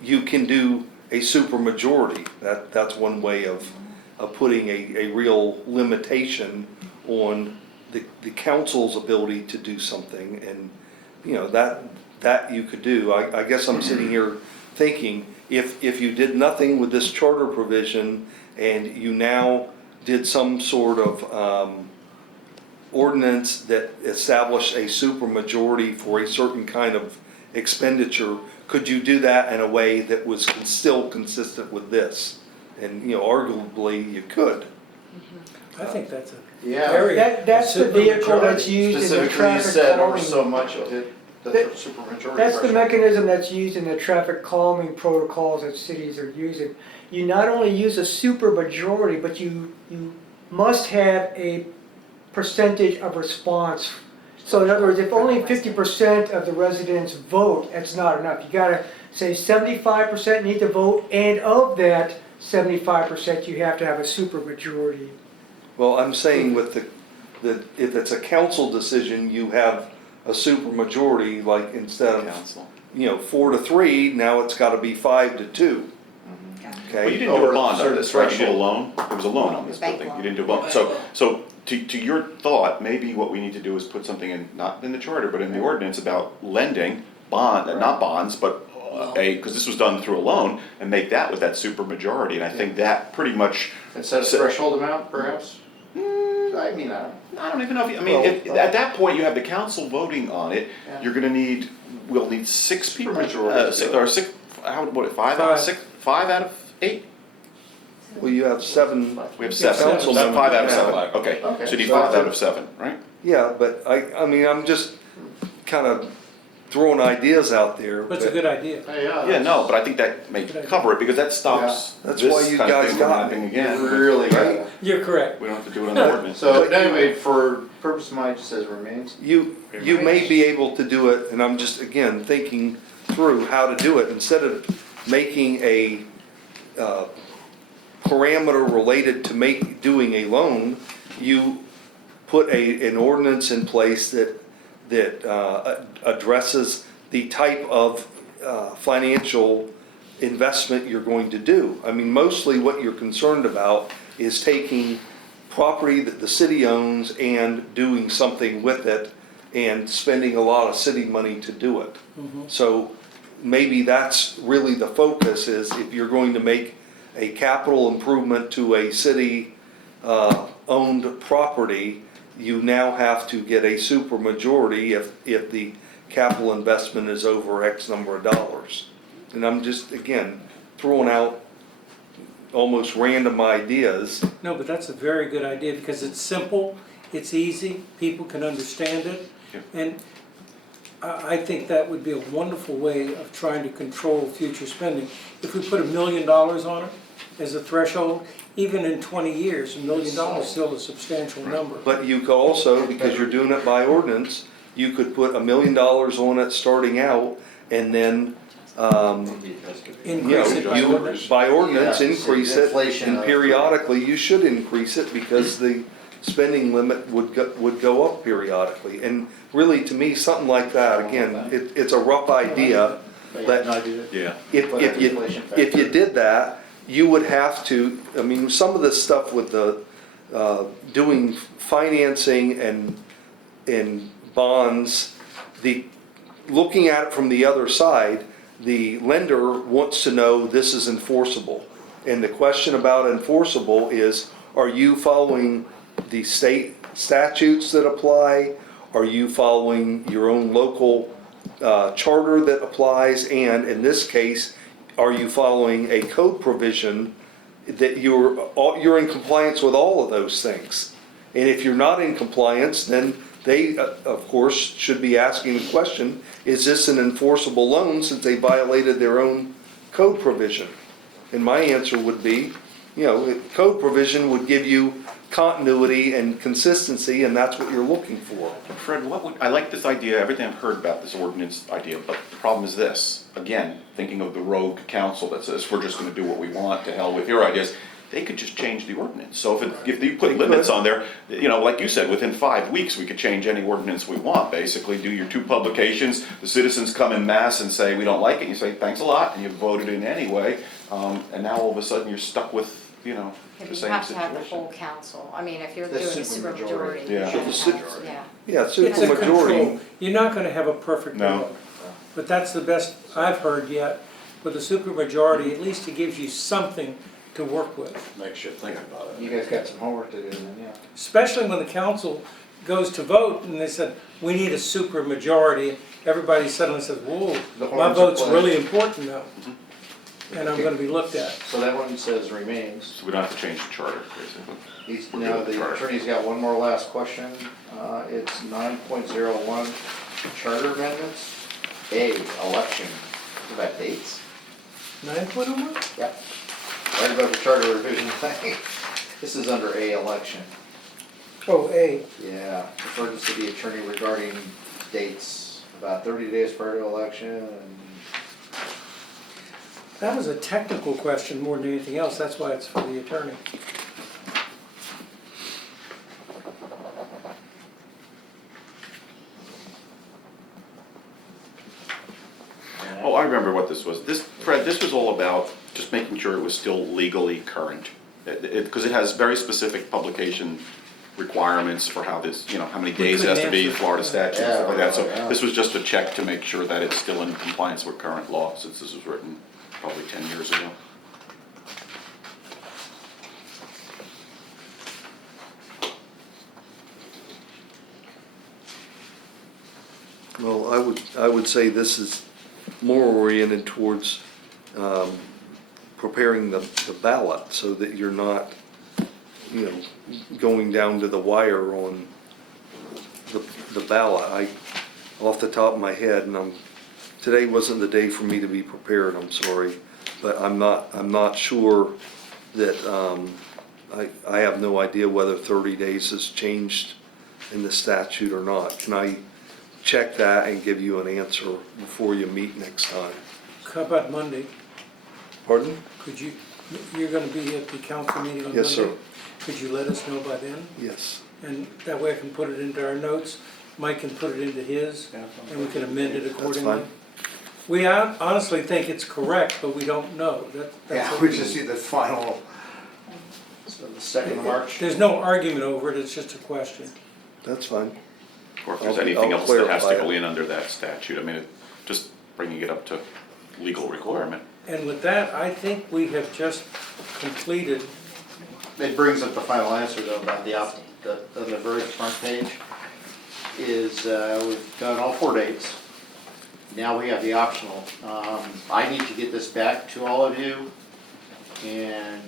you can do a supermajority. That's one way of putting a real limitation on the council's ability to do something, and, you know, that you could do. I guess I'm sitting here thinking, if you did nothing with this charter provision, and you now did some sort of ordinance that established a supermajority for a certain kind of expenditure, could you do that in a way that was still consistent with this? And, you know, arguably you could. I think that's a Yeah. very. That's the vehicle that's used in the Specifically, you traffic said over calming. so much of it, that's a supermajority. That's the threshold. mechanism that's used in the traffic calming protocols that cities are using. You not only use a supermajority, but you must have a percentage of response. So in other words, if only 50% of the residents vote, that's not enough. You gotta say 75% need to vote, and of that 75%, you have to have a supermajority. Well, I'm saying with if it's a council decision, you have a supermajority, like instead of, Council. 4-3, now it's gotta be 5-2. Well, you Okay? didn't do a Over bond on certain this, right? You did a threshold. loan? It was a loan on this Bank building. loan. You didn't do a bond. So to your thought, maybe what we need to do is put something in, not in the charter, but in the ordinance about lending, not bonds, but because this was done through a loan, and make that with that super majority. And I think that pretty much, And set a threshold amount, perhaps? I mean, I don't even know if, at that point, you have the council voting on it. Yeah. You're gonna we'll need 6 people. Supermajority. Five out of 8? Well, you have 7, We have 7. Council So 5 out of members. 7, Yeah. okay. Okay. So you need So 5 out that's of 7, right? yeah, but I mean, I'm just kind of throwing ideas out there. But it's a good idea. Hey, yeah. Yeah, no, but I think that may cover it, because that stops Yeah. That's this why you kind of guys thing from got me. happening You again. really Right? got You're correct. We don't have to do it on the ordinance. So anyway, for purpose of mine, it just says remains. You may be able to do it, and I'm just, again, thinking through how to do it, instead of making a parameter related to doing a loan, you put an ordinance in place that addresses the type of financial investment you're going to do. I mean, mostly what you're concerned about is taking property that the city owns and doing something with it and spending a lot of city money to do it. So maybe that's really the focus, is if you're going to make a capital improvement to a city owned property, you now have to get a supermajority if the capital investment is over X number of dollars. And I'm just, again, throwing out almost random ideas. No, but that's a very good idea, because it's simple, it's easy, people can understand it. Yeah. And I think that would be a wonderful way of trying to control future spending. If we put $1 million on it as a threshold, even in 20 years, $1 million is still a substantial number. But you could also, because you're doing it by ordinance, you could put $1 million on it starting out, and then, Increase it by you, ordinance. by ordinance, Yeah, increase it, inflation and of- periodically, you should increase it, because the spending limit would go up periodically. And really, to me, something like that, again, it's a rough idea, but Yeah. if you did that, you would have to, I mean, some of this stuff with the, doing financing and bonds, looking at it from the other side, the lender wants to know this is enforceable. And the question about enforceable is, are you following the state statutes that apply? Are you following your own local charter that applies? And in this case, are you following a code provision that you're in compliance with all of those things? And if you're not in compliance, then they, of course, should be asking the question, is this an enforceable loan since they violated their own code provision? And my answer would be, code provision would give you continuity and consistency, and that's what you're looking for. Fred, I like this idea, everything I've heard about this ordinance idea, but the problem is this. Again, thinking of the rogue council that says, we're just gonna do what we want, to hell with your ideas. They could just change the ordinance. So if you put limits on there, like you said, within 5 weeks, we could change any ordinance we want, basically. Do your 2 publications, the citizens come in mass and say, we don't like it, you say, thanks a lot, and you voted in anyway. And now all of a sudden, you're stuck with, the You same have to have the situation. full council, I mean, if you're The doing a supermajority. supermajority. Yeah. you So the have- Yeah. Yeah, It's a supermajority. control. You're not gonna have a perfect No. vote. But that's the best I've heard yet. With a supermajority, at least it gives you something to work with. Makes you think about it. You guys got some homework to do then, yeah. Especially when the council goes to vote and they said, we need a supermajority. Everybody suddenly says, whoa, The my horns are vote's playing. really important now. And I'm gonna be looked at. So that one says remains. So we don't have to change the charter, basically. Now, We're good with the charter. attorney's got one more last question. It's 9.01, charter amendments. A, election. Is that dates? 9.01? Yep. Right above the charter revision thing. This is under A, election. Oh, A. Yeah, refer to city attorney regarding dates, about 30 days prior to election. And That was a technical question more than anything else. That's why it's for the attorney. Oh, I remember what this was. Fred, this was all about just making sure it was still legally current. Because it has very specific publication requirements for how this, how many days it has to be, couldn't Florida answer. statute, stuff like that. So Yeah. this was just a check to make sure that it's still in compliance with current law, since this was written probably 10 years ago. Well, I would say this is more oriented towards preparing the ballot so that you're not, going down to the wire on the ballot. Off the top of my head, and I'm today wasn't the day for me to be prepared, I'm sorry. But I'm not sure that, I have no idea whether 30 days has changed in the statute or not. Can I check that and give you an answer before you meet next time? How about Monday? Pardon? Could you, you're gonna be at the council meeting on Monday? Yes, sir. Could you let us know by then? Yes. And that way I can put it into our notes, Mike can put it into his, and we can amend it accordingly. fine. We honestly think it's correct, but we don't know. That's Yeah, what we just need the final, so the 2nd of March. There's no argument over it, it's just a question. That's fine. Or if there's I'll anything else that has to clarify go it. in under that statute, I mean, just bringing it up to legal requirement. And with that, I think we have just completed, It brings up the final answer though about on the very front page is, we've done all 4 dates. Now we have the optional. I need to get this back to all of you. And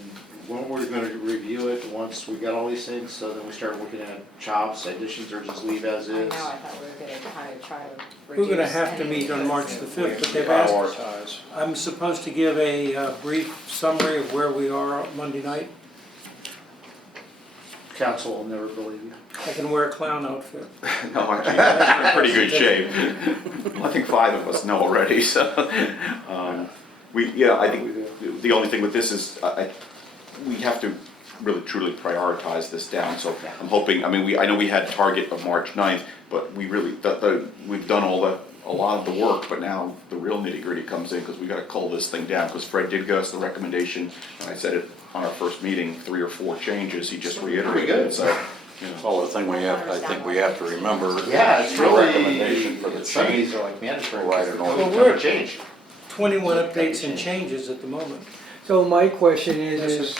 when we're gonna review it, once we got all these things, so then we start looking at chops, additions, or just leave as I know, is. I thought we were gonna kind of try to we're reduce. gonna have to any- meet on March the 5th, but they've asked, Prioritize. I'm supposed to give a brief summary of where we are on Monday night. Council will never believe you. I can wear a clown outfit. No, actually, I'm in pretty good shape. I think 5 of us know already, so. I think the only thing with this is, we have to really truly prioritize this down, so I'm hoping, I mean, I know we had target of March 9th, but we really, we've done a lot of the work, but now the real nitty gritty comes in, because we gotta cull this thing down, because Fred did give us the recommendation, and I said it on our first meeting, 3 or 4 changes, he just reiterated it, so, you know. Well, the thing I think we have to remember. Yeah, it's the really, recommendation for the some of change. these are like mandatory. Right, in order Well, to we're- change. 21 updates and changes at the moment. So my question is, Yes, sir. is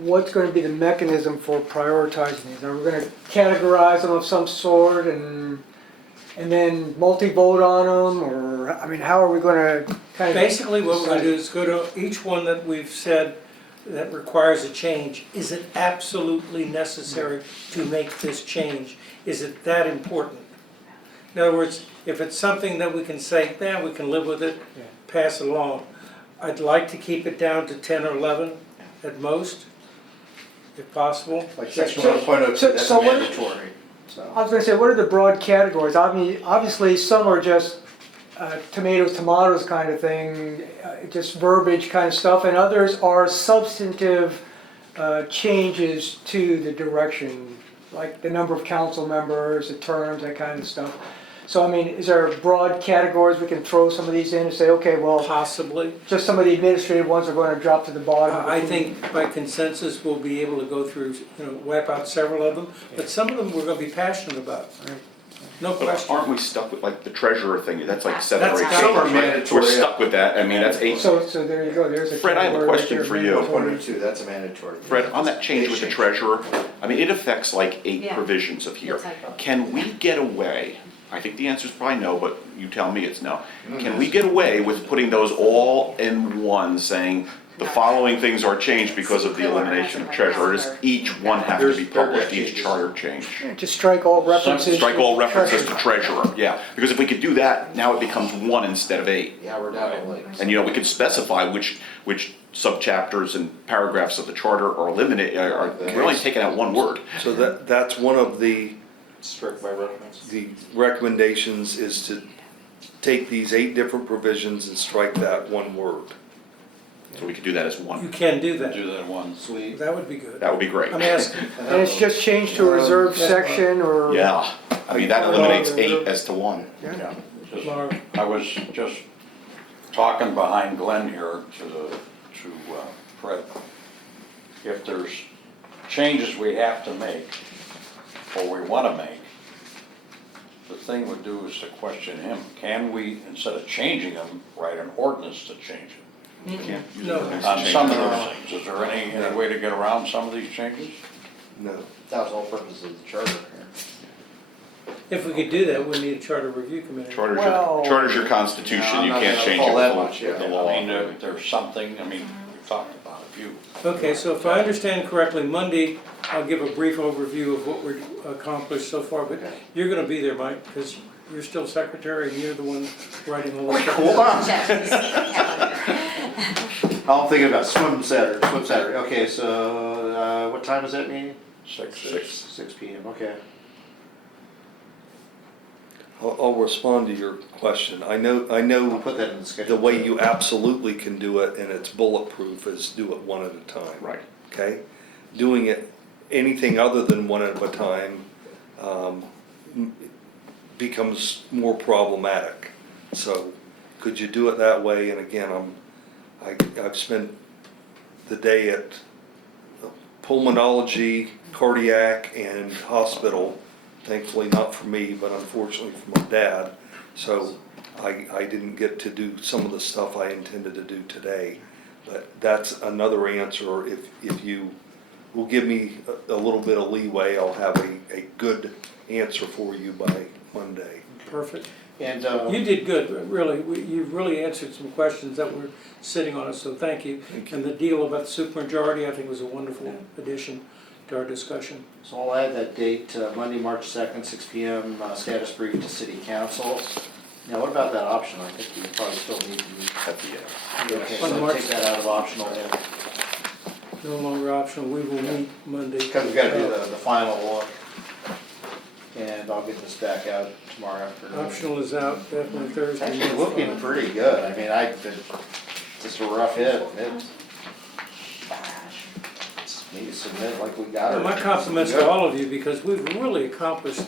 what's gonna be the mechanism for prioritizing these? Are we gonna categorize them of some sort and then multi-vote on them, or, I mean, how are we gonna kind of? Basically, what we're gonna do is go to each one that we've said that requires a change. Is it absolutely necessary to make this change? Is it that important? In other words, if it's something that we can say, we can live with it, Yeah. pass it along. I'd like to keep it down to 10 or 11 at most, if possible. Like section 1.02, so- that's so what- mandatory, so. I was gonna say, what are the broad categories? I mean, obviously, some are just tomatoes kind of thing, just verbiage kind of stuff, and others are substantive changes to the direction, like the number of council members, the terms, that kind of stuff. So, I mean, is there broad categories we can throw some of these in and say, okay, well, Possibly. just some of the administrative ones are gonna drop to the bottom? I think by consensus, we'll be able to go through, wipe out several of them, but some of them we're gonna be passionate about. No But question. aren't we stuck with, like, the treasurer thing, that's like 7 or 8 That's changes, some are right? mandatory. We're stuck with that, I mean, that's 8. So there you go, there's a. Fred, I have a category right question there, for you. mandatory. 1.02, that's a mandatory. Fred, on that change with the treasurer, I mean, it affects like 8 Yeah. provisions of here. It's like- Can we get away, I think the answer is probably no, but you tell me it's no. Can we get away with putting those all in one, saying the following things are changed because of the elimination of treasurer? Or does each one have to be published, each charter change? Just strike all references. Strike all to references to treasurer. treasurer, yeah. Because if we could do that, now it becomes 1 instead of 8. Yeah, we're down to like. And, we could specify which subchapters and paragraphs of the charter are eliminated, we're only taking out 1 word. So that's one of the Strict by reference. the recommendations is to take these 8 different provisions and strike that 1 word. So we could do that as You 1. can do that. Do that one. Sweet. That would be good. That would be great. I'm asking. And it's just changed to a reserved section or? Yeah, I mean, that eliminates 8 as to 1. Yeah. Just- Mark. I was just talking behind Glenn here to Fred. If there's changes we have to make, or we wanna make, the thing we'd do is to question him. Can we, instead of changing them, write an ordinance to change it? No. On some of those things, is there any way to get around some of these changes? No. That was all purposes of the charter. If we could do that, we need a charter review committee. Well- Charter's your constitution, you No, I'm not can't gonna change call that it much, with the yeah. law. I mean, there's something, we've talked about a few. Okay, so if I understand correctly, Monday, I'll give a brief overview of what we've accomplished so far, but you're gonna be there, Mike, because you're still secretary and you're the one writing all the stuff. Hold on. Check. I'm thinking about swim Saturday. Okay, so, what time is that meeting? 6. 6 PM, okay. I'll respond to your question. I know I'll put that in the the schedule. way you absolutely can do it and it's bulletproof is do it one at a time. Right. Okay? Doing it anything other than one at a time becomes more problematic. So could you do it that way? And again, I've spent the day at pulmonology, cardiac, and hospital. Thankfully not for me, but unfortunately for my dad. So I didn't get to do some of the stuff I intended to do today. But that's another answer. If you will give me a little bit of leeway, I'll have a good answer for you by Monday. Perfect. And, You did good, really. You've really answered some questions that were sitting on us, so thank you. Thank you. And the deal about the supermajority, I think was a wonderful addition to our discussion. so I'll add that date, Monday, March 2nd, 6 PM, status brief to city council. Now, what about that option? I think we probably still need to meet. At the end. Okay, On so March- take that out of optional then, No longer optional, we will meet Monday. because we've got to do the final look. And I'll get this back out tomorrow afternoon. Optional is out, definitely It's Thursday. actually looking pretty good. I mean, I've been, just a rough hit. Maybe submit like we got Well, it. my compliments to all of you, because we've really accomplished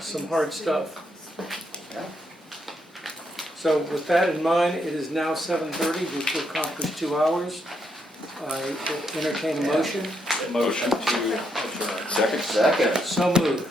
some hard stuff. Yeah. So with that in mind, it is now 7:30, we've accomplished 2 hours. I will entertain a motion, Motion to adjourn. Second? Second. so moved.